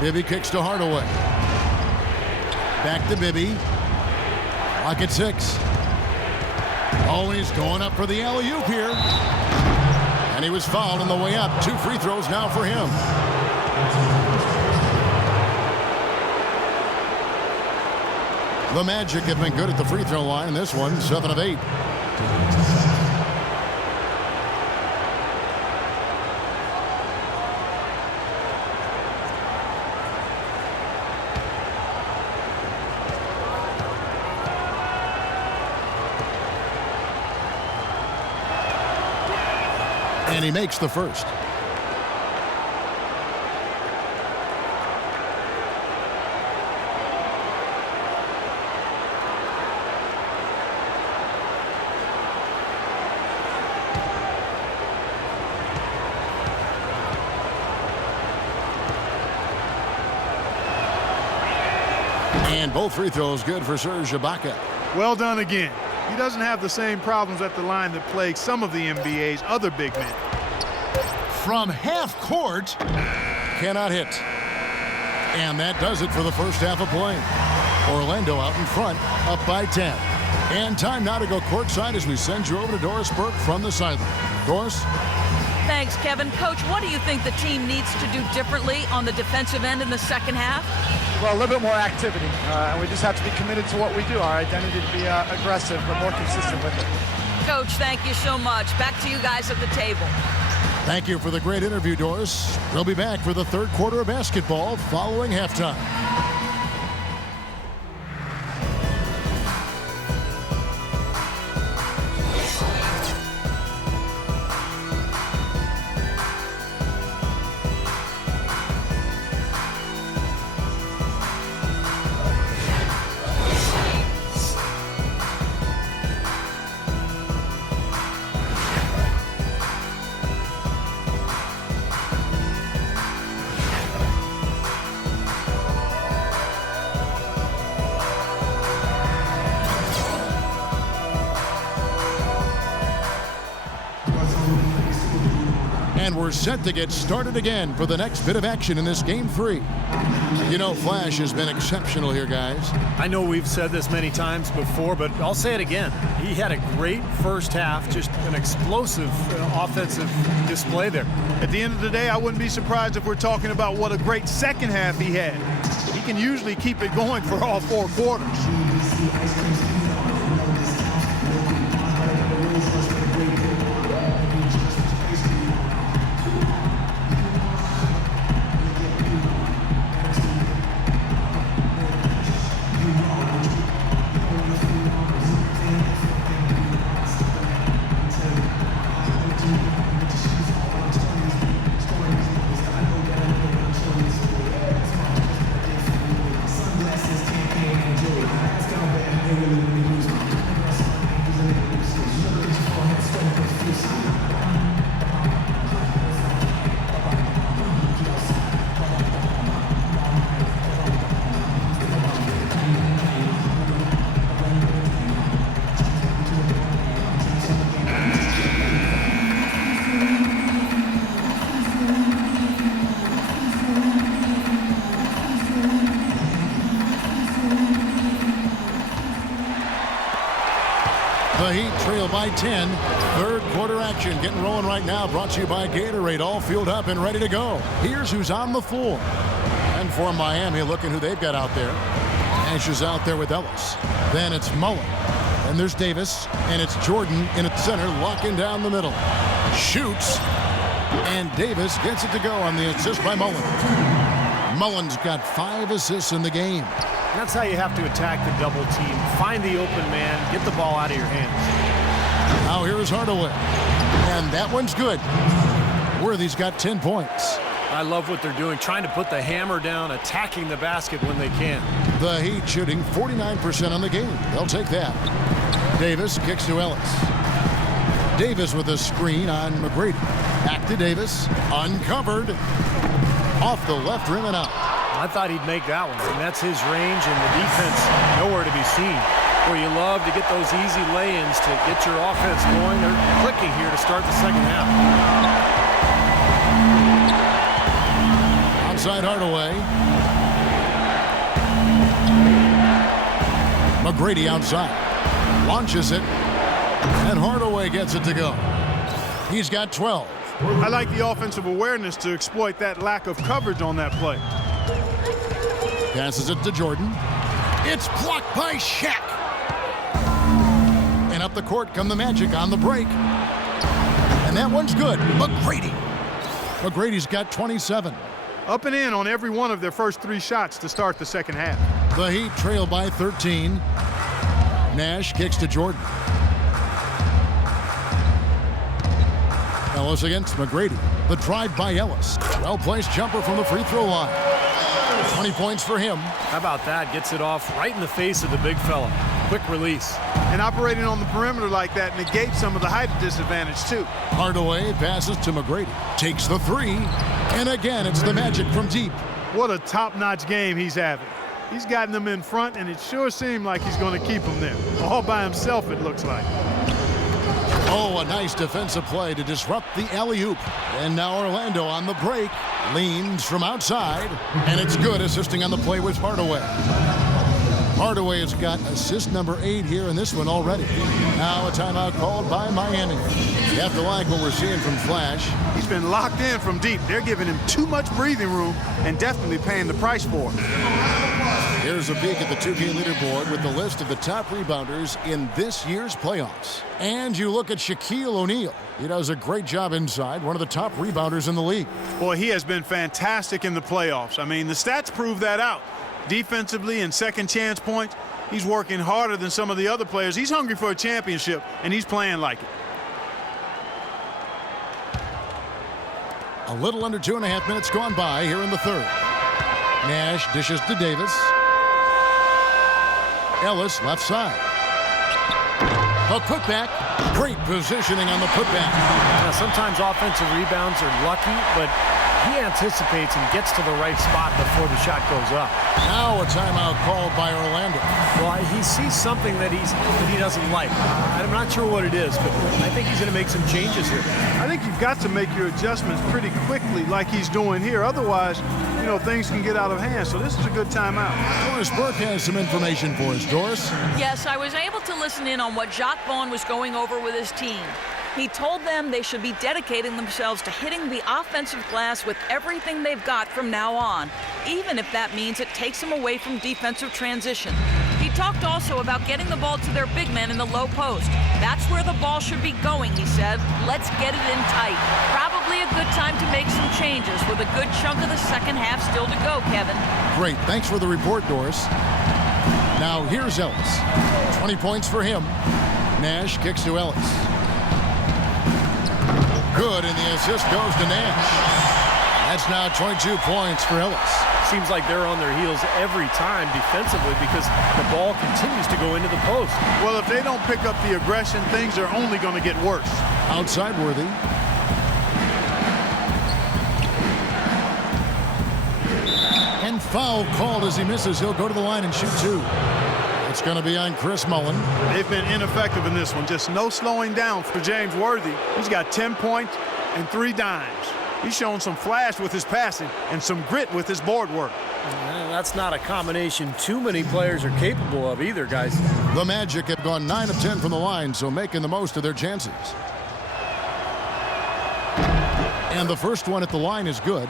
Bibby kicks to Hardaway. Back to Bibby. Clock at 6. Always going up for the alley-oop here. And he was fouled on the way up. 2 free throws now for him. The Magic have been good at the free throw line. This one, 7 of 8. And he makes the first. And both free throws good for Serge Ibaka. Well done again. He doesn't have the same problems at the line that plague some of the NBA's other big men. From half court, cannot hit. And that does it for the first half of play. Orlando out in front, up by 10. And time now to go courtside as we send you over to Doris Burke from the sideline. Doris? Thanks, Kevin. Coach, what do you think the team needs to do differently on the defensive end in the second half? Well, a little bit more activity. And we just have to be committed to what we do. Our identity to be aggressive, but more consistent with it. Coach, thank you so much. Back to you guys at the table. Thank you for the great interview, Doris. We'll be back for the third quarter of basketball following halftime. And we're set to get started again for the next bit of action in this Game 3. You know, Flash has been exceptional here, guys. I know we've said this many times before, but I'll say it again. He had a great first half, just an explosive offensive display there. At the end of the day, I wouldn't be surprised if we're talking about what a great second half he had. He can usually keep it going for all 4 quarters. Really The Heat trail by 10. Third quarter action getting rolling right now. Brought to you by Gatorade. All fueled up and ready to go. Here's who's on the floor. And for Miami, looking who they've got out there. Nash is out there with Ellis. Then it's Mullen. And there's Davis. And it's Jordan in at center, locking down the middle. Shoots. And Davis gets it to go on the assist by Mullen. Mullen's got 5 assists in the game. That's how you have to attack the double team. Find the open man, get the ball out of your hands. Now here's Hardaway. And that one's good. Worthy's got 10 points. I love what they're doing, trying to put the hammer down, attacking the basket when they can. The Heat shooting 49% on the game. They'll take that. Davis kicks to Ellis. Davis with a screen on McGrady. Back to Davis. Uncovered. Off the left rim and out. I thought he'd make that one. And that's his range, and the defense nowhere to be seen. Where you love to get those easy lay-ins to get your offense going. They're clicking here to start the second half. Outside Hardaway. McGrady outside. Launches it. And Hardaway gets it to go. He's got 12. I like the offensive awareness to exploit that lack of coverage on that play. Passes it to Jordan. It's blocked by Shaq. And up the court come the Magic on the break. And that one's good. McGrady. McGrady's got 27. Up and in on every one of their first 3 shots to start the second half. The Heat trail by 13. Nash kicks to Jordan. Ellis against McGrady. The drive by Ellis. Well-placed jumper from the free throw line. 20 points for him. How about that? Gets it off right in the face of the big fella. Quick release. And operating on the perimeter like that negates some of the height disadvantage, too. Hardaway passes to McGrady. Takes the 3. And again, it's the Magic from deep. What a top-notch game he's having. He's gotten them in front, and it sure seemed like he's going to keep them there. All by himself, it looks like. Oh, a nice defensive play to disrupt the alley-oop. And now Orlando on the break. Leans from outside. And it's good, assisting on the play with Hardaway. Hardaway has got assist number 8 here in this one already. Now a timeout called by Miami. You have to like what we're seeing from Flash. He's been locked in from deep. They're giving him too much breathing room and definitely paying the price for it. Here's a peek at the 2K leaderboard with the list of the top rebounders in this year's playoffs. And you look at Shaquille O'Neal. He does a great job inside, one of the top rebounders in the league. Boy, he has been fantastic in the playoffs. I mean, the stats prove that out. Defensively and second chance points, he's working harder than some of the other players. He's hungry for a championship, and he's playing like it. A little under 2.5 minutes gone by here in the third. Nash dishes to Davis. Ellis left side. A putback. Great positioning on the putback. Now, sometimes offensive rebounds are lucky, but he anticipates and gets to the right spot before the shot goes up. Now a timeout called by Orlando. Well, he sees something that he doesn't like. I'm not sure what it is, but I think he's going to make some changes here. I think you've got to make your adjustments pretty quickly like he's doing here. Otherwise, you know, things can get out of hand. So this is a good timeout. Doris Burke has some information for us. Doris? Yes, I was able to listen in on what Jacques Vaughn was going over with his team. He told them they should be dedicating themselves to hitting the offensive glass with everything they've got from now on, even if that means it takes them away from defensive transition. He talked also about getting the ball to their big men in the low post. That's where the ball should be going, he said. Let's get it in tight. Probably a good time to make some changes with a good chunk of the second half still to go, Kevin. Great. Thanks for the report, Doris. Now here's Ellis. 20 points for him. Nash kicks to Ellis. Good, and the assist goes to Nash. That's now 22 points for Ellis. Seems like they're on their heels every time defensively because the ball continues to go into the post. Well, if they don't pick up the aggression, things are only going to get worse. Outside Worthy. And foul called as he misses. He'll go to the line and shoot 2. It's going to be on Chris Mullen. They've been ineffective in this one. Just no slowing down for James Worthy. He's got 10 points and 3 dimes. He's shown some flash with his passing and some grit with his board work. That's not a combination too many players are capable of either, guys. The Magic have gone 9 of 10 from the line, so making the most of their chances. And the first one at the line is good.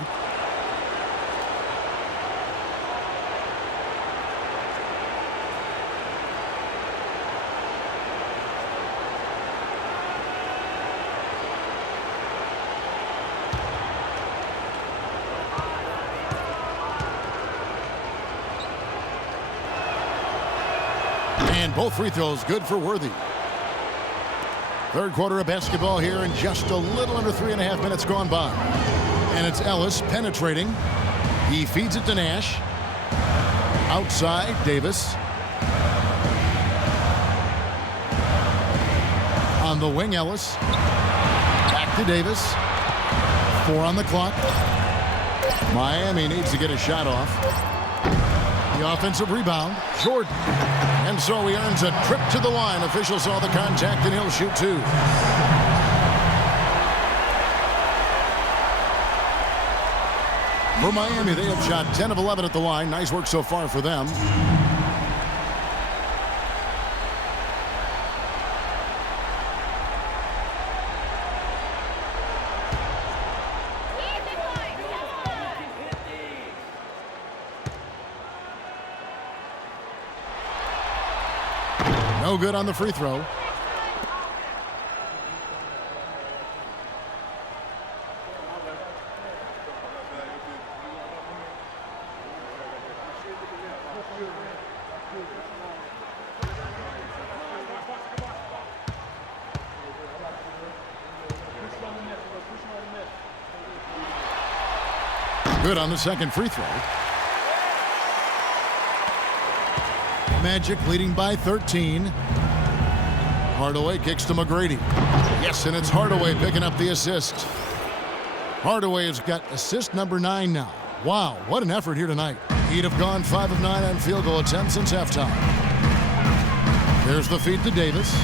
And both free throws good for Worthy. Third quarter of basketball here, and just a little under 3.5 minutes gone by. And it's Ellis penetrating. He feeds it to Nash. Outside, Davis. On the wing, Ellis. Back to Davis. 4 on the clock. Miami needs to get a shot off. The offensive rebound, Jordan. And so he earns a trip to the line. Officials saw the contact, and he'll shoot 2. For Miami, they have shot 10 of 11 at the line. Nice work so far for them. No good on the free throw. Good on the second free throw. Magic leading by 13. Hardaway kicks to McGrady. Yes, and it's Hardaway picking up the assist. Hardaway has got assist number 9 now. Wow, what an effort here tonight. He'd have gone 5 of 9 on field goal attempts since halftime. There's the feed to Davis.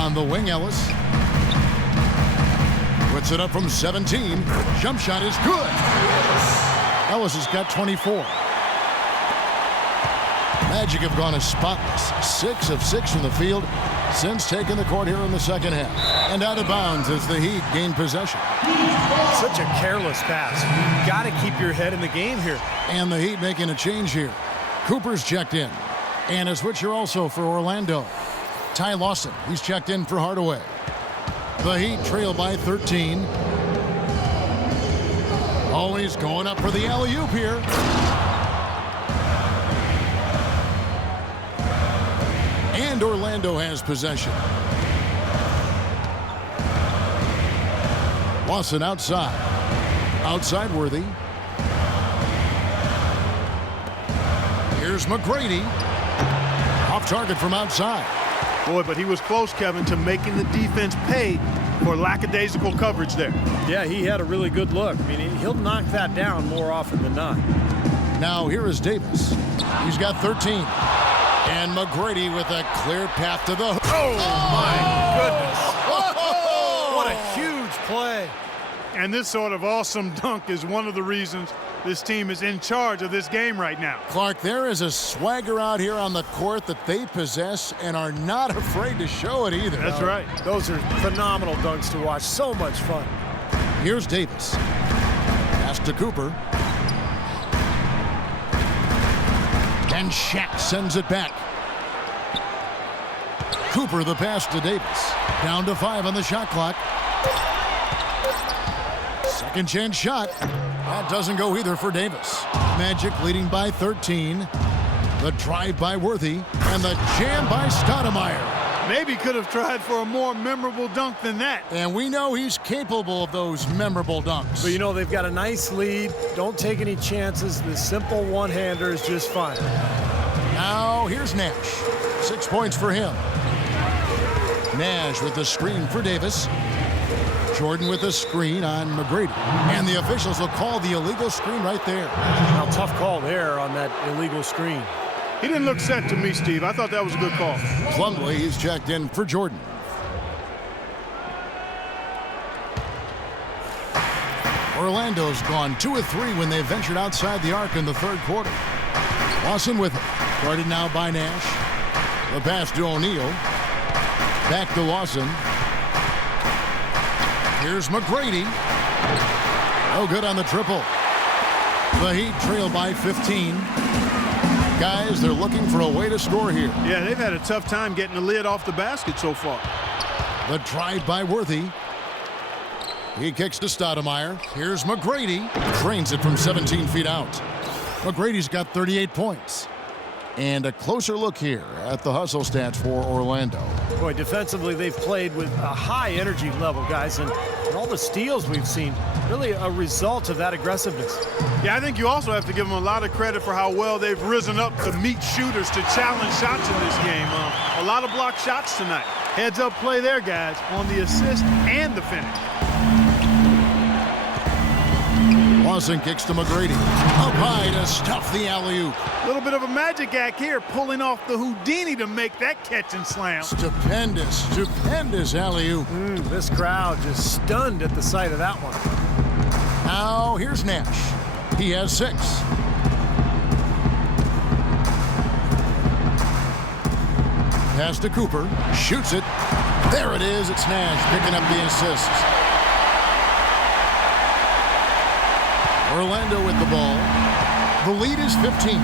On the wing, Ellis. Puts it up from 17. Jump shot is good. Ellis has got 24. Magic have gone as spotless. 6 of 6 from the field since taking the court here in the second half. And out of bounds as the Heat gain possession. Such a careless pass. You've got to keep your head in the game here. And the Heat making a change here. Cooper's checked in. And a switcher also for Orlando. Ty Lawson, he's checked in for Hardaway. The Heat trail by 13. Always going up for the alley-oop here. And Orlando has possession. Lawson outside. Outside Worthy. Here's McGrady. Off target from outside. Boy, but he was close, Kevin, to making the defense pay for lackadaisical coverage there. Yeah, he had a really good look. I mean, he'll knock that down more often than not. Now here is Davis. He's got 13. And McGrady with a clear path to the... Oh, my goodness. What a huge play. And this sort of awesome dunk is one of the reasons this team is in charge of this game right now. Clark, there is a swagger out here on the court that they possess and are not afraid to show it either. That's right. Those are phenomenal dunks to watch. So much fun. Here's Davis. Pass to Cooper. And Shaq sends it back. Cooper the pass to Davis. Down to 5 on the shot clock. Second chance shot. That doesn't go either for Davis. Magic leading by 13. The drive by Worthy. And the jam by Stoudemire. Maybe could have tried for a more memorable dunk than that. And we know he's capable of those memorable dunks. But, you know, they've got a nice lead. Don't take any chances. The simple one-hander is just fine. Now here's Nash. 6 points for him. Nash with the screen for Davis. Jordan with a screen on McGrady. And the officials will call the illegal screen right there. Now, tough call there on that illegal screen. He didn't look set to me, Steve. I thought that was a good call. Plumlee, he's checked in for Jordan. Orlando's gone 2 of 3 when they ventured outside the arc in the third quarter. Lawson with it. Guarded now by Nash. The pass to O'Neal. Back to Lawson. Here's McGrady. No good on the triple. The Heat trail by 15. Guys, they're looking for a way to score here. Yeah, they've had a tough time getting the lid off the basket so far. The drive by Worthy. He kicks to Stoudemire. Here's McGrady. Drains it from 17 feet out. McGrady's got 38 points. And a closer look here at the hustle stats for Orlando. Boy, defensively, they've played with a high energy level, guys, and all the steals we've seen, really a result of that aggressiveness. Yeah, I think you also have to give them a lot of credit for how well they've risen up to meet shooters to challenge shots in this game. A lot of blocked shots tonight. Heads up play there, guys, on the assist and the finish. Lawson kicks to McGrady. Up high to stuff the alley-oop. A little bit of a magic act here, pulling off the Houdini to make that catch and slam. Stupendous alley-oop. This crowd just stunned at the sight of that one. Now here's Nash. He has 6. Pass to Cooper. Shoots it. There it is. It's Nash picking up the assist. Orlando with the ball. The lead is 15.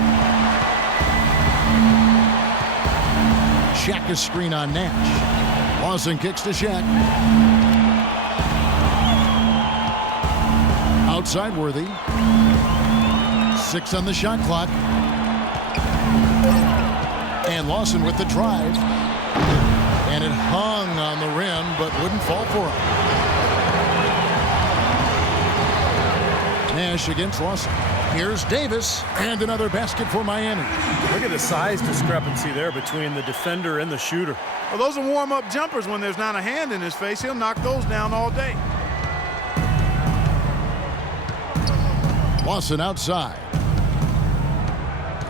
Shaq is screen on Nash. Lawson kicks to Shaq. Outside Worthy. 6 on the shot clock. And Lawson with the drive. And it hung on the rim, but wouldn't fall for him. Nash against Lawson. Here's Davis, and another basket for Miami. Look at the size discrepancy there between the defender and the shooter. Well, those are warm-up jumpers when there's not a hand in his face. He'll knock those down all day. Lawson outside.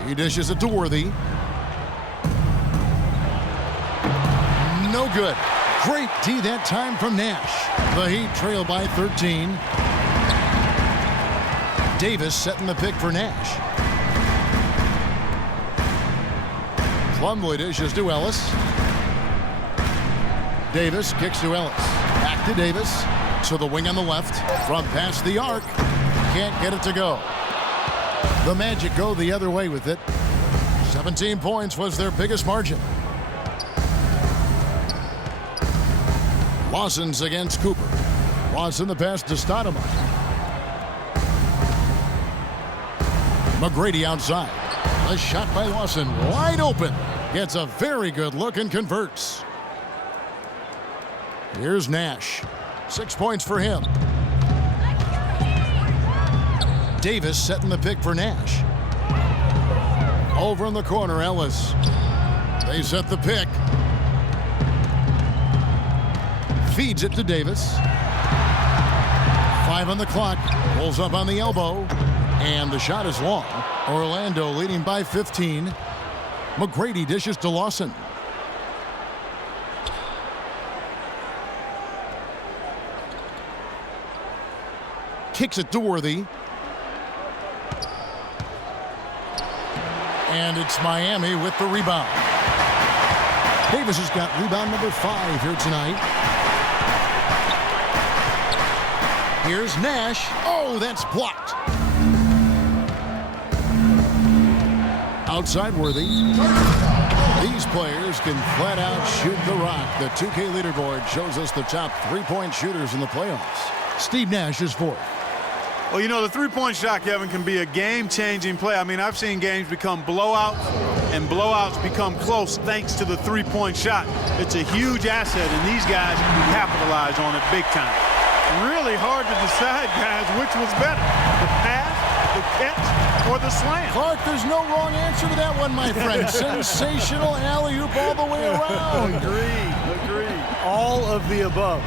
He dishes it to Worthy. No good. Great D that time from Nash. The Heat trail by 13. Davis setting the pick for Nash. Plumlee dishes to Ellis. Davis kicks to Ellis. Back to Davis. To the wing on the left. From past the arc. Can't get it to go. The Magic go the other way with it. 17 points was their biggest margin. Lawson's against Cooper. Lawson the pass to Stoudemire. McGrady outside. A shot by Lawson, wide open. Gets a very good look and converts. Here's Nash. 6 points for him. Davis setting the pick for Nash. Over in the corner, Ellis. They set the pick. Feeds it to Davis. 5 on the clock. Pulls up on the elbow. And the shot is long. Orlando leading by 15. McGrady dishes to Lawson. Kicks it to Worthy. And it's Miami with the rebound. Davis has got rebound number 5 here tonight. Here's Nash. Oh, that's blocked. Outside Worthy. These players can flat out shoot the rock. The 2K leaderboard shows us the top 3-point shooters in the playoffs. Steve Nash is 4th. Well, you know, the three-point shot, Kevin, can be a game-changing play. I mean, I've seen games become blowouts, and blowouts become close thanks to the three-point shot. It's a huge asset, and these guys capitalize on it big time. Really hard to decide, guys, which was better, the pass, the catch, or the slam. Clark, there's no wrong answer to that one, my friend. Sensational alley-oop all the way around. Agreed. All of the above.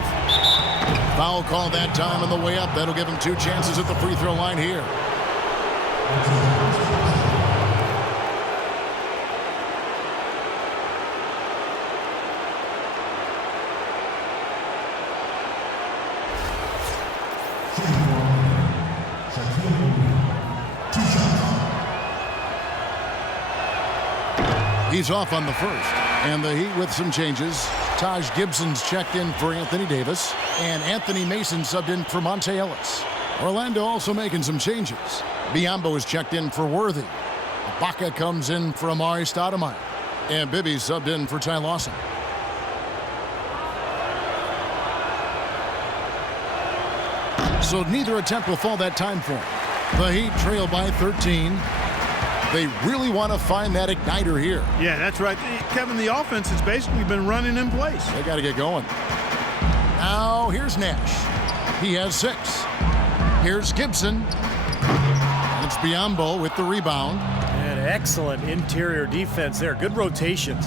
Foul call that time on the way up. That'll give him 2 chances at the free throw line here. He's off on the first. And the Heat with some changes. Taj Gibson's checked in for Anthony Davis. And Anthony Mason subbed in for Monte Ellis. Orlando also making some changes. Biyombo is checked in for Worthy. Ibaka comes in for Amari Stoudemire. And Bibby subbed in for Ty Lawson. So neither attempt will fall that time for him. The Heat trail by 13. They really want to find that igniter here. Yeah, that's right. Kevin, the offense has basically been running in place. They got to get going. Now here's Nash. He has 6. Here's Gibson. And it's Biyombo with the rebound. And excellent interior defense there. Good rotations.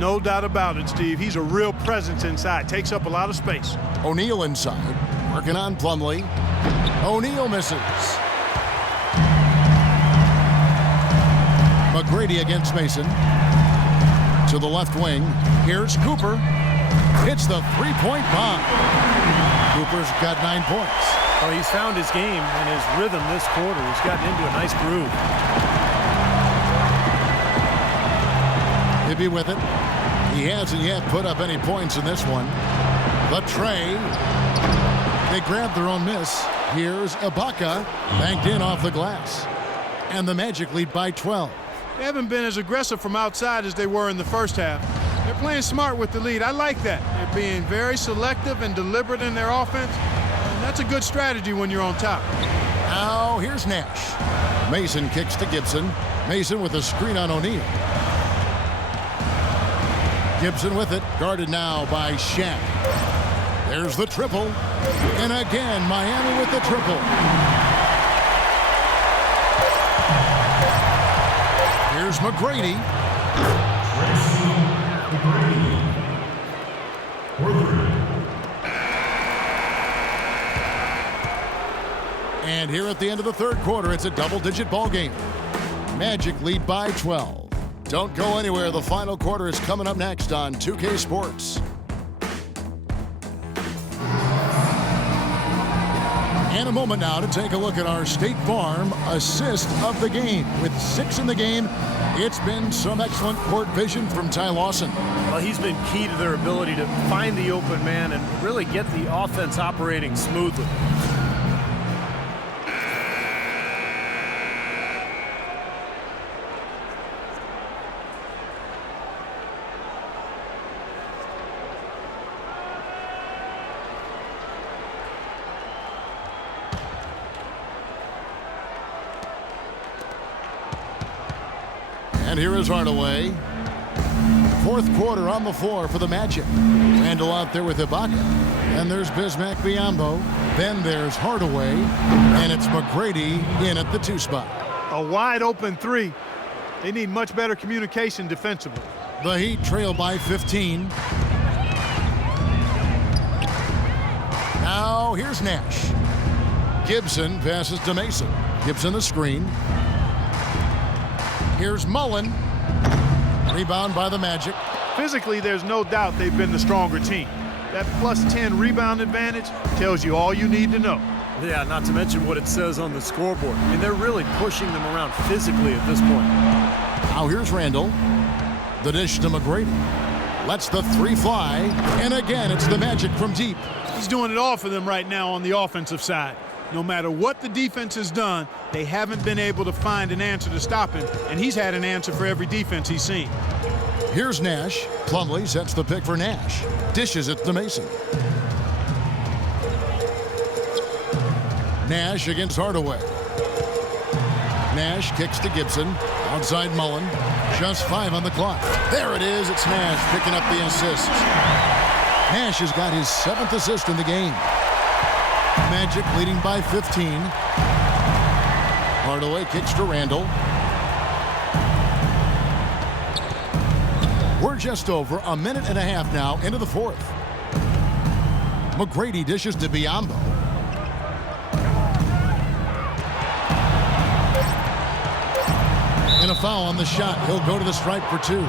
No doubt about it, Steve. He's a real presence inside. Takes up a lot of space. O'Neal inside. Working on Plumlee. O'Neal misses. McGrady against Mason. To the left wing. Here's Cooper. Hits the three-point bomb. Cooper's got 9 points. Well, he's found his game and his rhythm this quarter. He's gotten into a nice groove. Bibby with it. He hasn't yet put up any points in this one. The tray. They grab their own miss. Here's Ibaka. Banked in off the glass. And the Magic lead by 12. They haven't been as aggressive from outside as they were in the first half. They're playing smart with the lead. I like that. They're being very selective and deliberate in their offense. And that's a good strategy when you're on top. Now here's Nash. Mason kicks to Gibson. Mason with a screen on O'Neal. Gibson with it. Guarded now by Shaq. There's the triple. And again, Miami with the triple. Here's McGrady. And here at the end of the third quarter, it's a double-digit ball game. Magic lead by 12. Don't go anywhere. The final quarter is coming up next on 2K Sports. And a moment now to take a look at our State Farm assist of the game. With 6 in the game, it's been some excellent court vision from Ty Lawson. Well, he's been key to their ability to find the open man and really get the offense operating smoothly. And here is Hardaway. Fourth quarter on the floor for the Magic. Randall out there with Ibaka. And there's Bismack Biyombo. Then there's Hardaway. And it's McGrady in at the 2 spot. A wide open 3. They need much better communication defensively. The Heat trail by 15. Now here's Nash. Gibson passes to Mason. Gibson the screen. Here's Mullen. Rebound by the Magic. Physically, there's no doubt they've been the stronger team. That plus 10 rebound advantage tells you all you need to know. Yeah, not to mention what it says on the scoreboard. I mean, they're really pushing them around physically at this point. Now here's Randall. The dish to McGrady. Lets the 3 fly. And again, it's the Magic from deep. He's doing it all for them right now on the offensive side. No matter what the defense has done, they haven't been able to find an answer to stop him, and he's had an answer for every defense he's seen. Here's Nash. Plumlee sets the pick for Nash. Dishes it to Mason. Nash against Hardaway. Nash kicks to Gibson. Outside Mullen. Just 5 on the clock. There it is. It's Nash picking up the assist. Nash has got his 7th assist in the game. Magic leading by 15. Hardaway kicks to Randall. We're just over a minute and a half now into the fourth. McGrady dishes to Biyombo. And a foul on the shot. He'll go to the stripe for 2.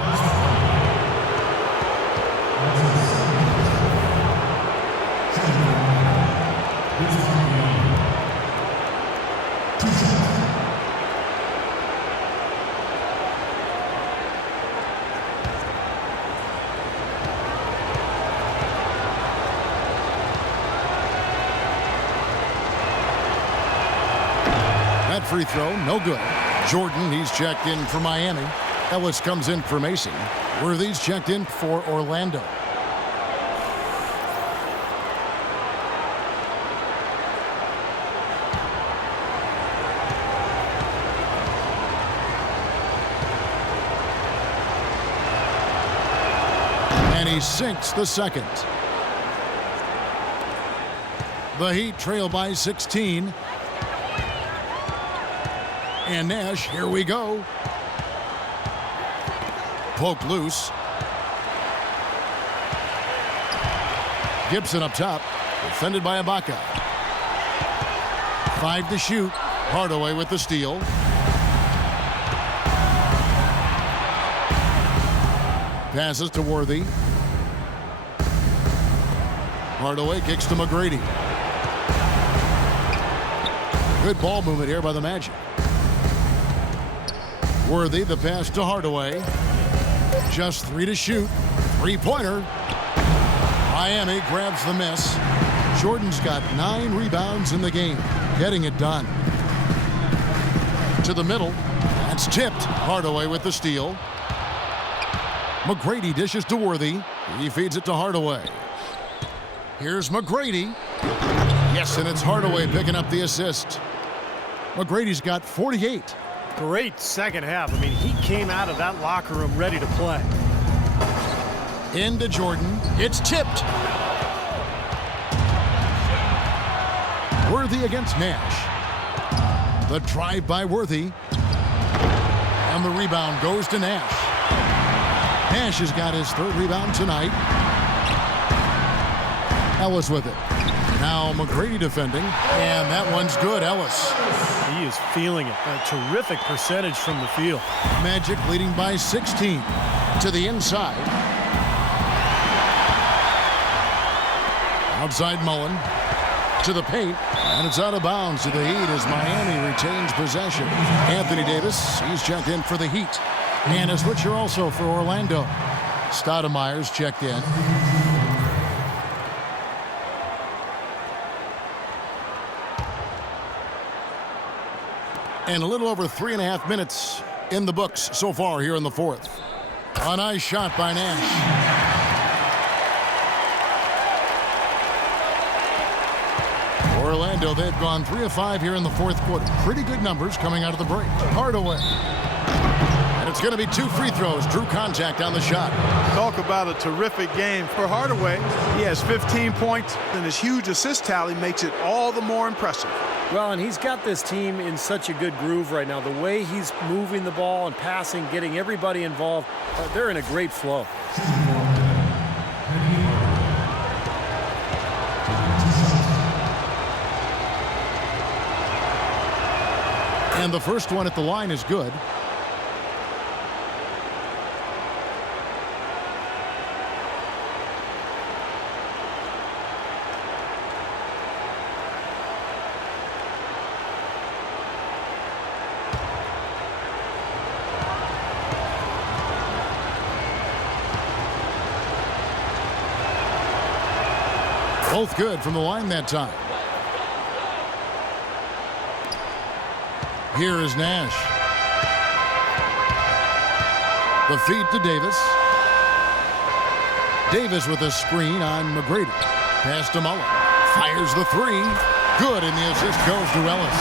free throw, no good. Jordan, he's checked in for Miami. Ellis comes in for Macy. Worthy's checked in for Orlando. And he sinks the second. The Heat trail by 16. And Nash, here we go. Poke loose. Gibson up top. Defended by Ibaka. 5 to shoot. Hardaway with the steal. Passes to Worthy. Hardaway kicks to McGrady. Good ball movement here by the Magic. Worthy, the pass to Hardaway. Just 3 to shoot. Three-pointer. Miami grabs the miss. Jordan's got 9 rebounds in the game. Getting it done. To the middle. That's tipped. Hardaway with the steal. McGrady dishes to Worthy. He feeds it to Hardaway. Here's McGrady. Yes, and it's Hardaway picking up the assist. McGrady's got 48. Great second half. I mean, he came out of that locker room ready to play. Into Jordan. It's tipped. Worthy against Nash. The drive by Worthy. And the rebound goes to Nash. Nash has got his 3rd rebound tonight. Ellis with it. Now McGrady defending, and that one's good. Ellis. He is feeling it. A terrific percentage from the field. Magic leading by 16. To the inside. Outside Mullen. To the paint, and it's out of bounds to the Heat as Miami retains possession. Anthony Davis, he's checked in for the Heat. And a switcher also for Orlando. Stoudemire's checked in. And a little over 3.5 minutes in the books so far here in the 4th. A nice shot by Nash. Orlando, they've gone 3 of 5 here in the 4th quarter. Pretty good numbers coming out of the break. Hardaway. And it's going to be 2 free throws. Drew contact on the shot. Talk about a terrific game for Hardaway. He has 15 points, and his huge assist tally makes it all the more impressive. Well, and he's got this team in such a good groove right now. The way he's moving the ball and passing, getting everybody involved, they're in a great flow. And the first one at the line is good. Both good from the line that time. Here is Nash. The feed to Davis. Davis with a screen on McGrady. Pass to Mullen. Fires the 3. Good, and the assist goes to Ellis.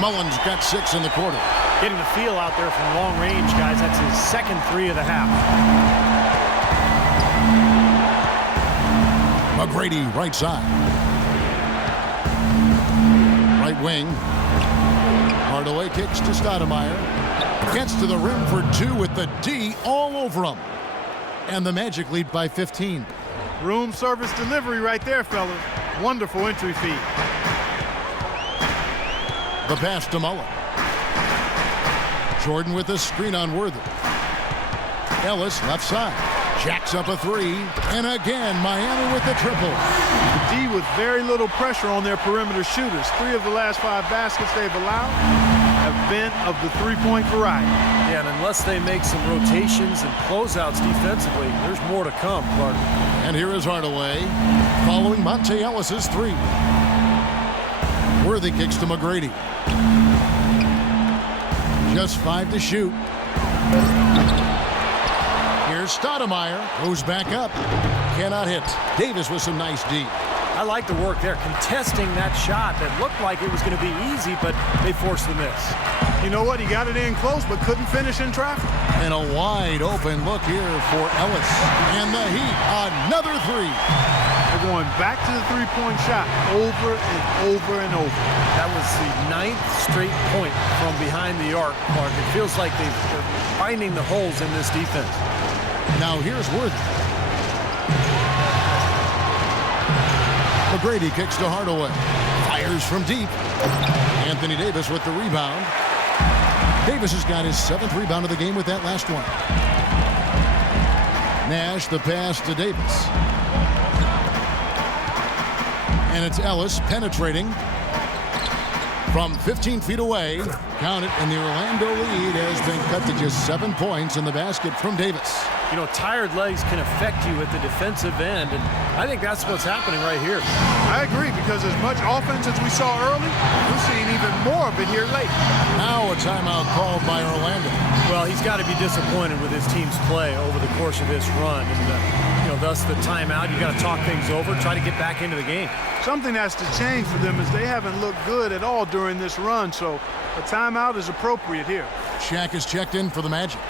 Mullen's got 6 in the quarter. Getting the feel out there from long range, guys. That's his second 3 of the half. McGrady, right side. Right wing. Hardaway kicks to Stoudemire. Gets to the rim for 2 with the D all over him. And the Magic lead by 15. Room service delivery right there, fellas. Wonderful entry feed. The pass to Mullen. Jordan with a screen on Worthy. Ellis left side. Jacks up a 3. And again, Miami with the triple. D with very little pressure on their perimeter shooters. 3 of the last 5 baskets they've allowed have been of the 3-point variety. Yeah, and unless they make some rotations and closeouts defensively, there's more to come, Clark. And here is Hardaway following Monte Ellis's 3. Worthy kicks to McGrady. Just 5 to shoot. Here's Stoudemire. Goes back up. Cannot hit. Davis with some nice D. I like the work there, contesting that shot that looked like it was going to be easy, but they forced the miss. You know what? He got it in close, but couldn't finish in traffic. And a wide open look here for Ellis. And the Heat, another three. They're going back to the three-point shot over and over and over. That was the 9th straight point from behind the arc, Clark. It feels like they're finding the holes in this defense. Now here's Worthy. McGrady kicks to Hardaway. Fires from deep. Anthony Davis with the rebound. Davis has got his 7th rebound of the game with that last one. Nash the pass to Davis. And it's Ellis penetrating from 15 feet away. Count it, and the Orlando lead has been cut to just 7 points in the basket from Davis. You know, tired legs can affect you at the defensive end, and I think that's what's happening right here. I agree, because as much offense as we saw early, we're seeing even more of it here late. Now a timeout called by Orlando. Well, he's got to be disappointed with his team's play over the course of this run, and thus the timeout. You got to talk things over, try to get back into the game. Something has to change for them, as they haven't looked good at all during this run, so a timeout is appropriate here. Shaq is checked in for the Magic.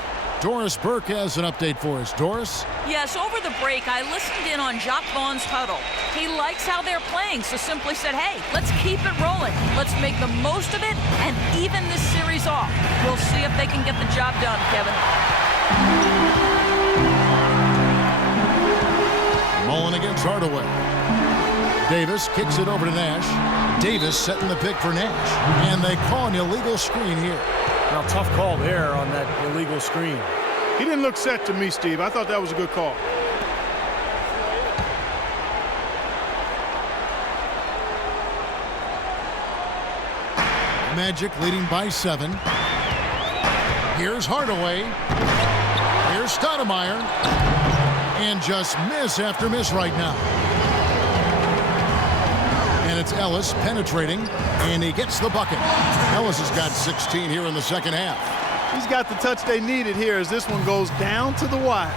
Doris Burke has an update for us. Doris? Yes, over the break, I listened in on Jacques Vaughn's huddle. He likes how they're playing, so simply said, hey, let's keep it rolling. Let's make the most of it and even this series off. We'll see if they can get the job done, Kevin. Mullen against Hardaway. Davis kicks it over to Nash. Davis setting the pick for Nash. And they call an illegal screen here. Now, tough call there on that illegal screen. He didn't look set to me, Steve. I thought that was a good call. Magic leading by 7. Here's Hardaway. Here's Stoudemire. And just miss after miss right now. And it's Ellis penetrating, and he gets the bucket. Ellis has got 16 here in the second half. He's got the touch they needed here as this one goes down to the wire.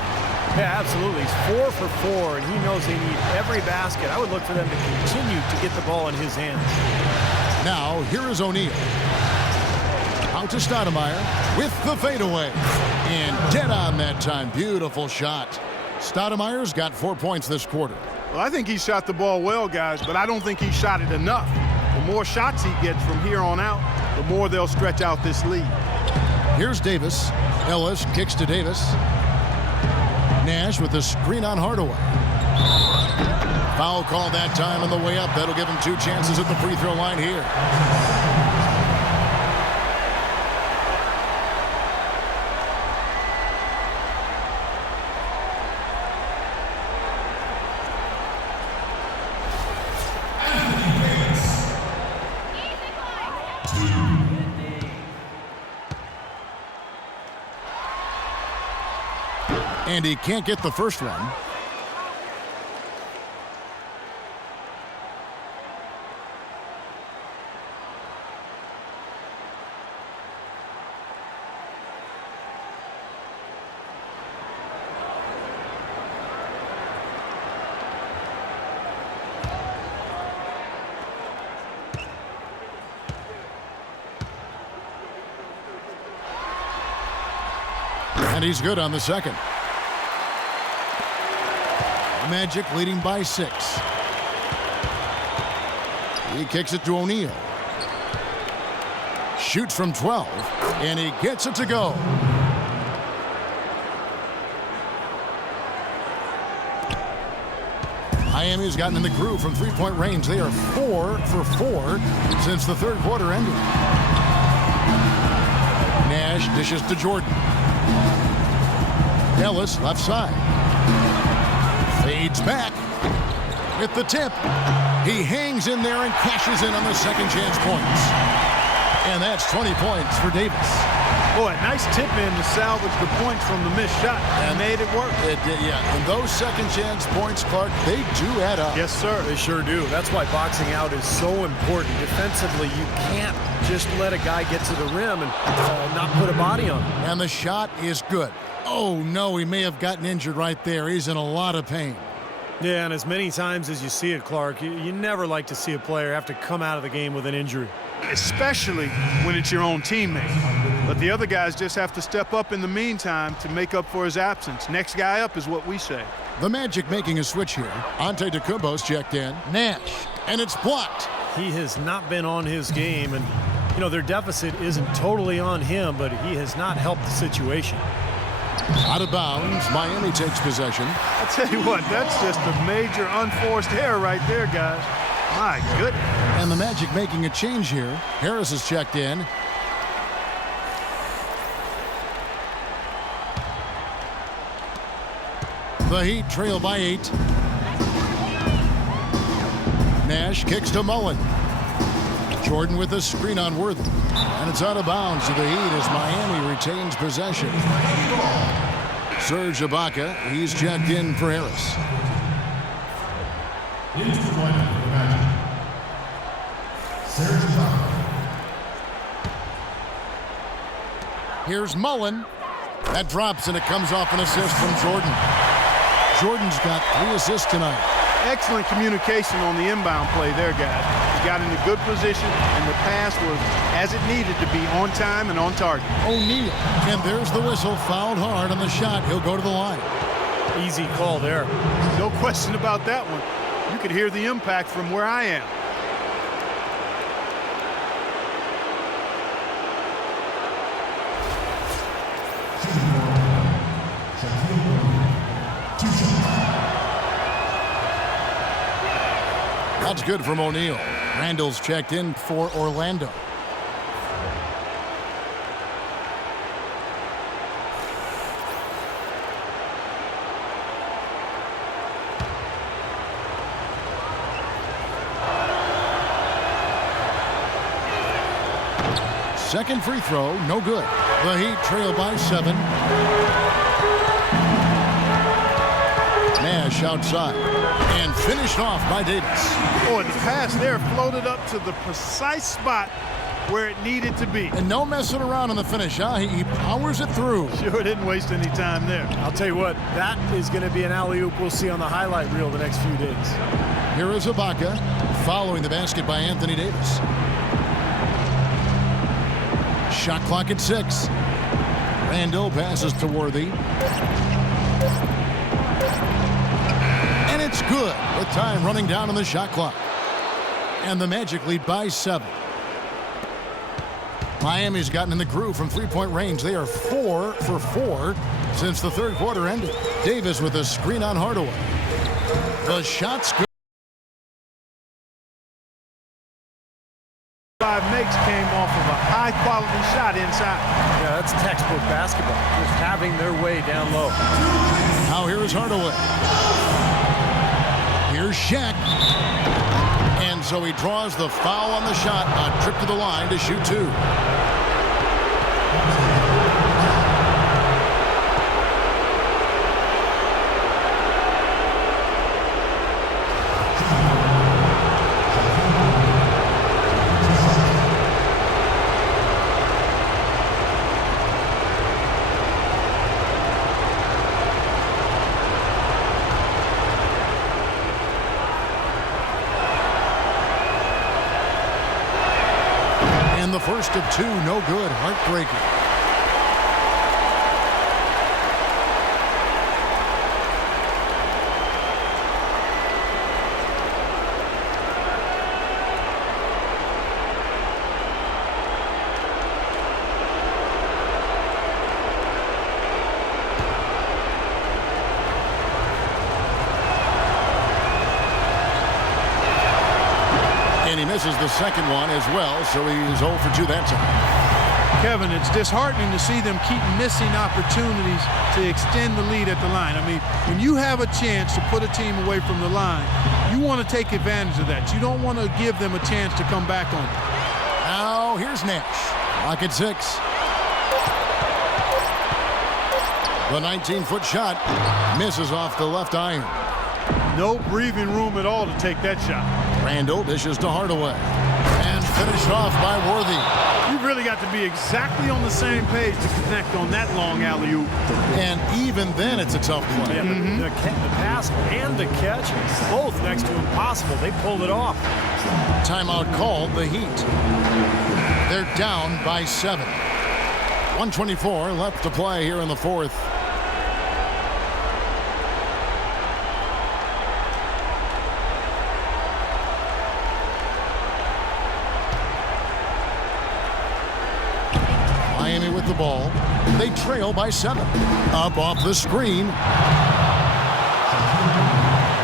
Yeah, absolutely. He's 4 for 4, and he knows they need every basket. I would look for them to continue to get the ball in his hands. Now, here is O'Neal. Out to Stoudemire with the fadeaway. And dead on that time. Beautiful shot. Stoudemire's got 4 points this quarter. Well, I think he shot the ball well, guys, but I don't think he shot it enough. The more shots he gets from here on out, the more they'll stretch out this lead. Here's Davis. Ellis kicks to Davis. Nash with the screen on Hardaway. Foul call that time on the way up. That'll give him 2 chances at the free throw line here. And he can't get the first one. And he's good on the second. Magic leading by 6. He kicks it to O'Neal. Shoots from 12, and he gets it to go. Miami's gotten in the groove from three-point range. They are 4 for 4 since the third quarter ended. Nash dishes to Jordan. Ellis left side. Fades back with the tip. He hangs in there and cashes in on the second chance points. And that's 20 points for Davis. Boy, nice tip in to salvage the points from the missed shot. And made it work. It did, yeah. And those second chance points, Clark, they do add up. Yes, sir. They sure do. That's why boxing out is so important. Defensively, you can't just let a guy get to the rim and not put a body on him. And the shot is good. Oh, no, he may have gotten injured right there. He's in a lot of pain. Yeah, and as many times as you see it, Clark, you never like to see a player have to come out of the game with an injury. Especially when it's your own teammate. But the other guys just have to step up in the meantime to make up for his absence. Next guy up is what we say. The Magic making a switch here. Antetokounmpo's checked in. Nash, and it's blocked. He has not been on his game, and, you know, their deficit isn't totally on him, but he has not helped the situation. Out of bounds, Miami takes possession. I tell you what, that's just a major unforced error right there, guys. My goodness. And the Magic making a change here. Harris is checked in. The Heat trail by 8. Nash kicks to Mullen. Jordan with a screen on Worthy. And it's out of bounds to the Heat as Miami retains possession. Serge Ibaka, he's checked in for Harris. Into the lineup for the Magic. Serge Ibaka. Here's Mullen. That drops and it comes off an assist from Jordan. Jordan's got 3 assists tonight. Excellent communication on the inbound play there, guys. He got in a good position, and the pass was as it needed to be, on time and on target. O'Neal, and there's the whistle, fouled hard on the shot. He'll go to the line. Easy call there. No question about that one. You could hear the impact from where I am. That's good from O'Neal. Randall's checked in for Orlando. Second free throw, no good. The Heat trail by 7. Nash outside. And finished off by Davis. Boy, the pass there floated up to the precise spot where it needed to be. And no messing around on the finish, huh? He powers it through. Sure didn't waste any time there. I'll tell you what, that is going to be an alley-oop we'll see on the highlight reel the next few days. Here is Ibaka, following the basket by Anthony Davis. Shot clock at 6. Randall passes to Worthy. And it's good with time running down on the shot clock. And the Magic lead by 7. Miami's gotten in the groove from three-point range. They are 4 for 4 since the third quarter ended. Davis with a screen on Hardaway. The shot's good. 5 makes came off of a high-quality shot inside. Yeah, that's textbook basketball, just having their way down low. Now here is Hardaway. Here's Shaq. And so he draws the foul on the shot. A trip to the line to shoot 2. The first of 2, no good. Heartbreaker. And he misses the second one as well, so he's 0 for 2 that time. Kevin, it's disheartening to see them keep missing opportunities to extend the lead at the line. I mean, when you have a chance to put a team away from the line, you want to take advantage of that. You don't want to give them a chance to come back on it. Now here's Nash. Clock at 6. The 19-foot shot misses off the left iron. No breathing room at all to take that shot. Randall dishes to Hardaway. And finished off by Worthy. You really got to be exactly on the same page to connect on that long alley-oop. And even then, it's a tough play. Yeah, the pass and the catch, both next to impossible. They pulled it off. Timeout called, the Heat. They're down by 7. 1:24 left to play here in the fourth. Miami with the ball. They trail by 7. Up off the screen.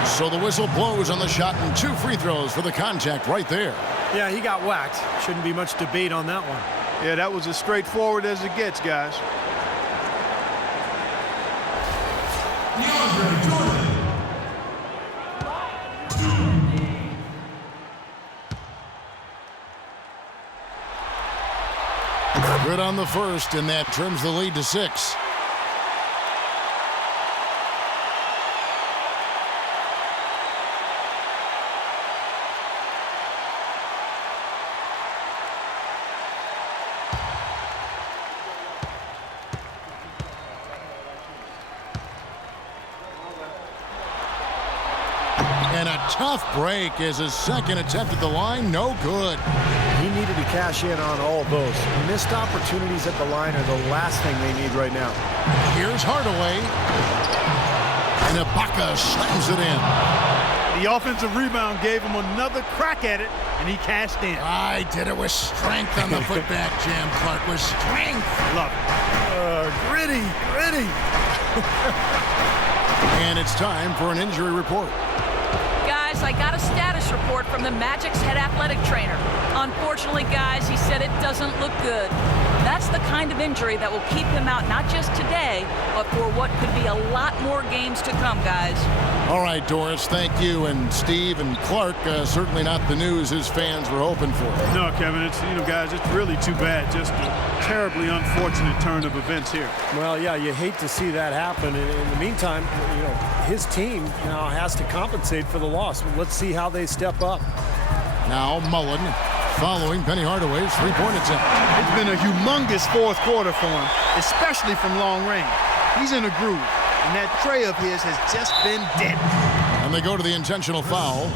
So the whistle blows on the shot and 2 free throws for the contact right there. Yeah, he got whacked. Shouldn't be much debate on that one. Yeah, that was as straightforward as it gets, guys. Good on the first, and that trims the lead to 6. And a tough break as his second attempt at the line, no good. He needed to cash in on all of those. Missed opportunities at the line are the last thing they need right now. Here's Hardaway. And Ibaka slams it in. The offensive rebound gave him another crack at it, and he cashed in. I did it with strength on the putback jam, Clark, with strength. Love it. Gritty. And it's time for an injury report. Guys, I got a status report from the Magic's head athletic trainer. Unfortunately, guys, he said it doesn't look good. That's the kind of injury that will keep him out not just today, but for what could be a lot more games to come, guys. All right, Doris, thank you. And Steve and Clark, certainly not the news his fans were hoping for. No, Kevin, it's, guys, it's really too bad. Just a terribly unfortunate turn of events here. Well, yeah, you hate to see that happen. And in the meantime, his team now has to compensate for the loss. Let's see how they step up. Now Mullen following Penny Hardaway's three-point attempt. It's been a humongous fourth quarter for him, especially from long range. He's in a groove, and that tray of his has just been dead. And they go to the intentional foul.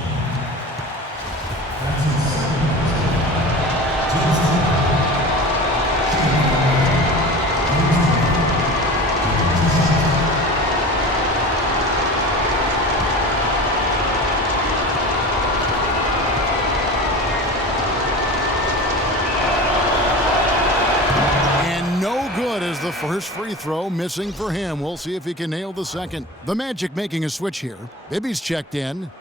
The first free throw missing for him. We'll see if he can nail the second. The Magic making a switch here. Bibby's checked in.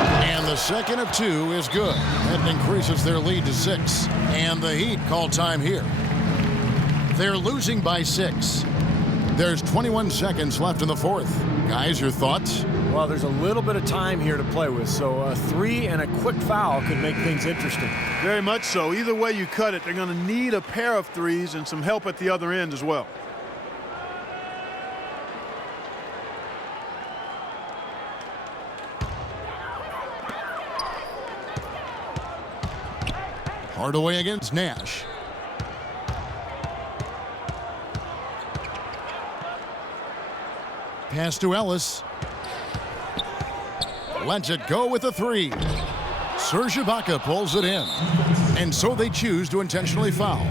And the second of 2 is good. That increases their lead to 6. And the Heat call time here. They're losing by 6. There's 21 seconds left in the fourth. Guys, your thoughts? Well, there's a little bit of time here to play with, so a 3 and a quick foul could make things interesting. Very much so. Either way you cut it, they're going to need a pair of 3s and some help at the other end as well. Hardaway against Nash. Pass to Ellis. Lets it go with a 3. Serge Ibaka pulls it in. And so they choose to intentionally foul.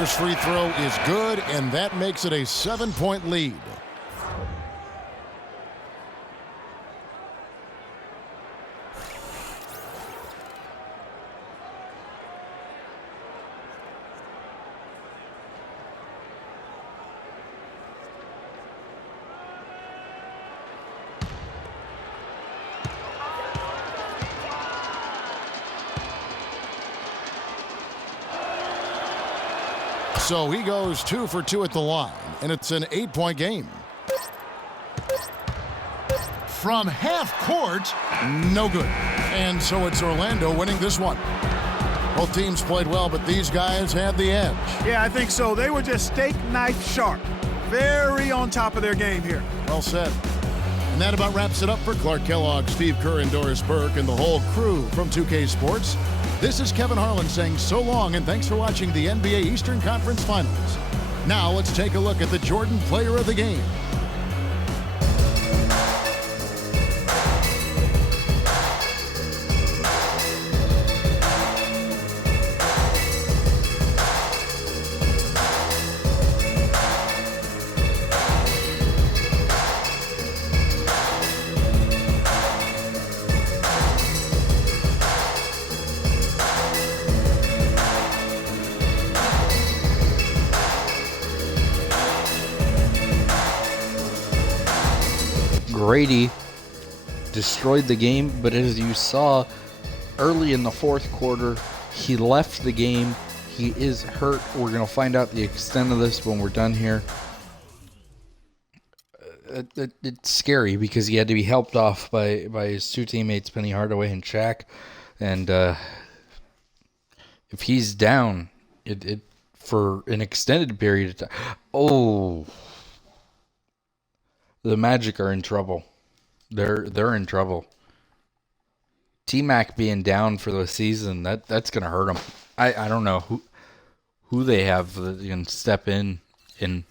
First free throw is good, and that makes it a 7-point lead. So he goes 2 for 2 at the line, and it's an 8-point game. From half court, no good. And so it's Orlando winning this one. Both teams played well, but these guys had the edge. Yeah, I think so. They were just steak knife sharp. Very on top of their game here. Well said. And that about wraps it up for Clark Kellogg, Steve Kerr, and Doris Burke, and the whole crew from 2K Sports. This is Kevin Harlan saying so long, and thanks for watching the NBA Eastern Conference Finals. Now let's take a look at the Jordan Player of the Game. Grady destroyed the game, but as you saw early in the fourth quarter, he left the game. He is hurt. We're going to find out the extent of this when we're done here. It's scary because he had to be helped off by his two teammates, Penny Hardaway and Shaq. And if he's down it for an extended period of time, the Magic are in trouble. They're in trouble. T-Mac being down for the season, that's going to hurt them. I don't know who they have that can step in and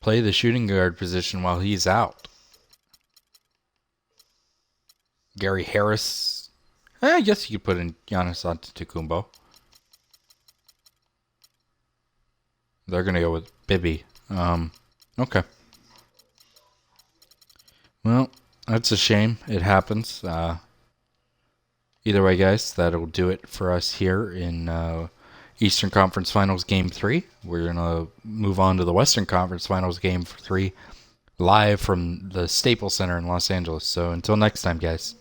play the shooting guard position while he's out. Gary Harris. I guess you could put in Giannis Antetokounmpo. They're going to go with Bibby. Okay. Well, that's a shame. It happens. Either way, guys, that'll do it for us here in Eastern Conference Finals Game 3. We're going to move on to the Western Conference Finals Game 3 live from the Staples Center in Los Angeles. So until next time, guys.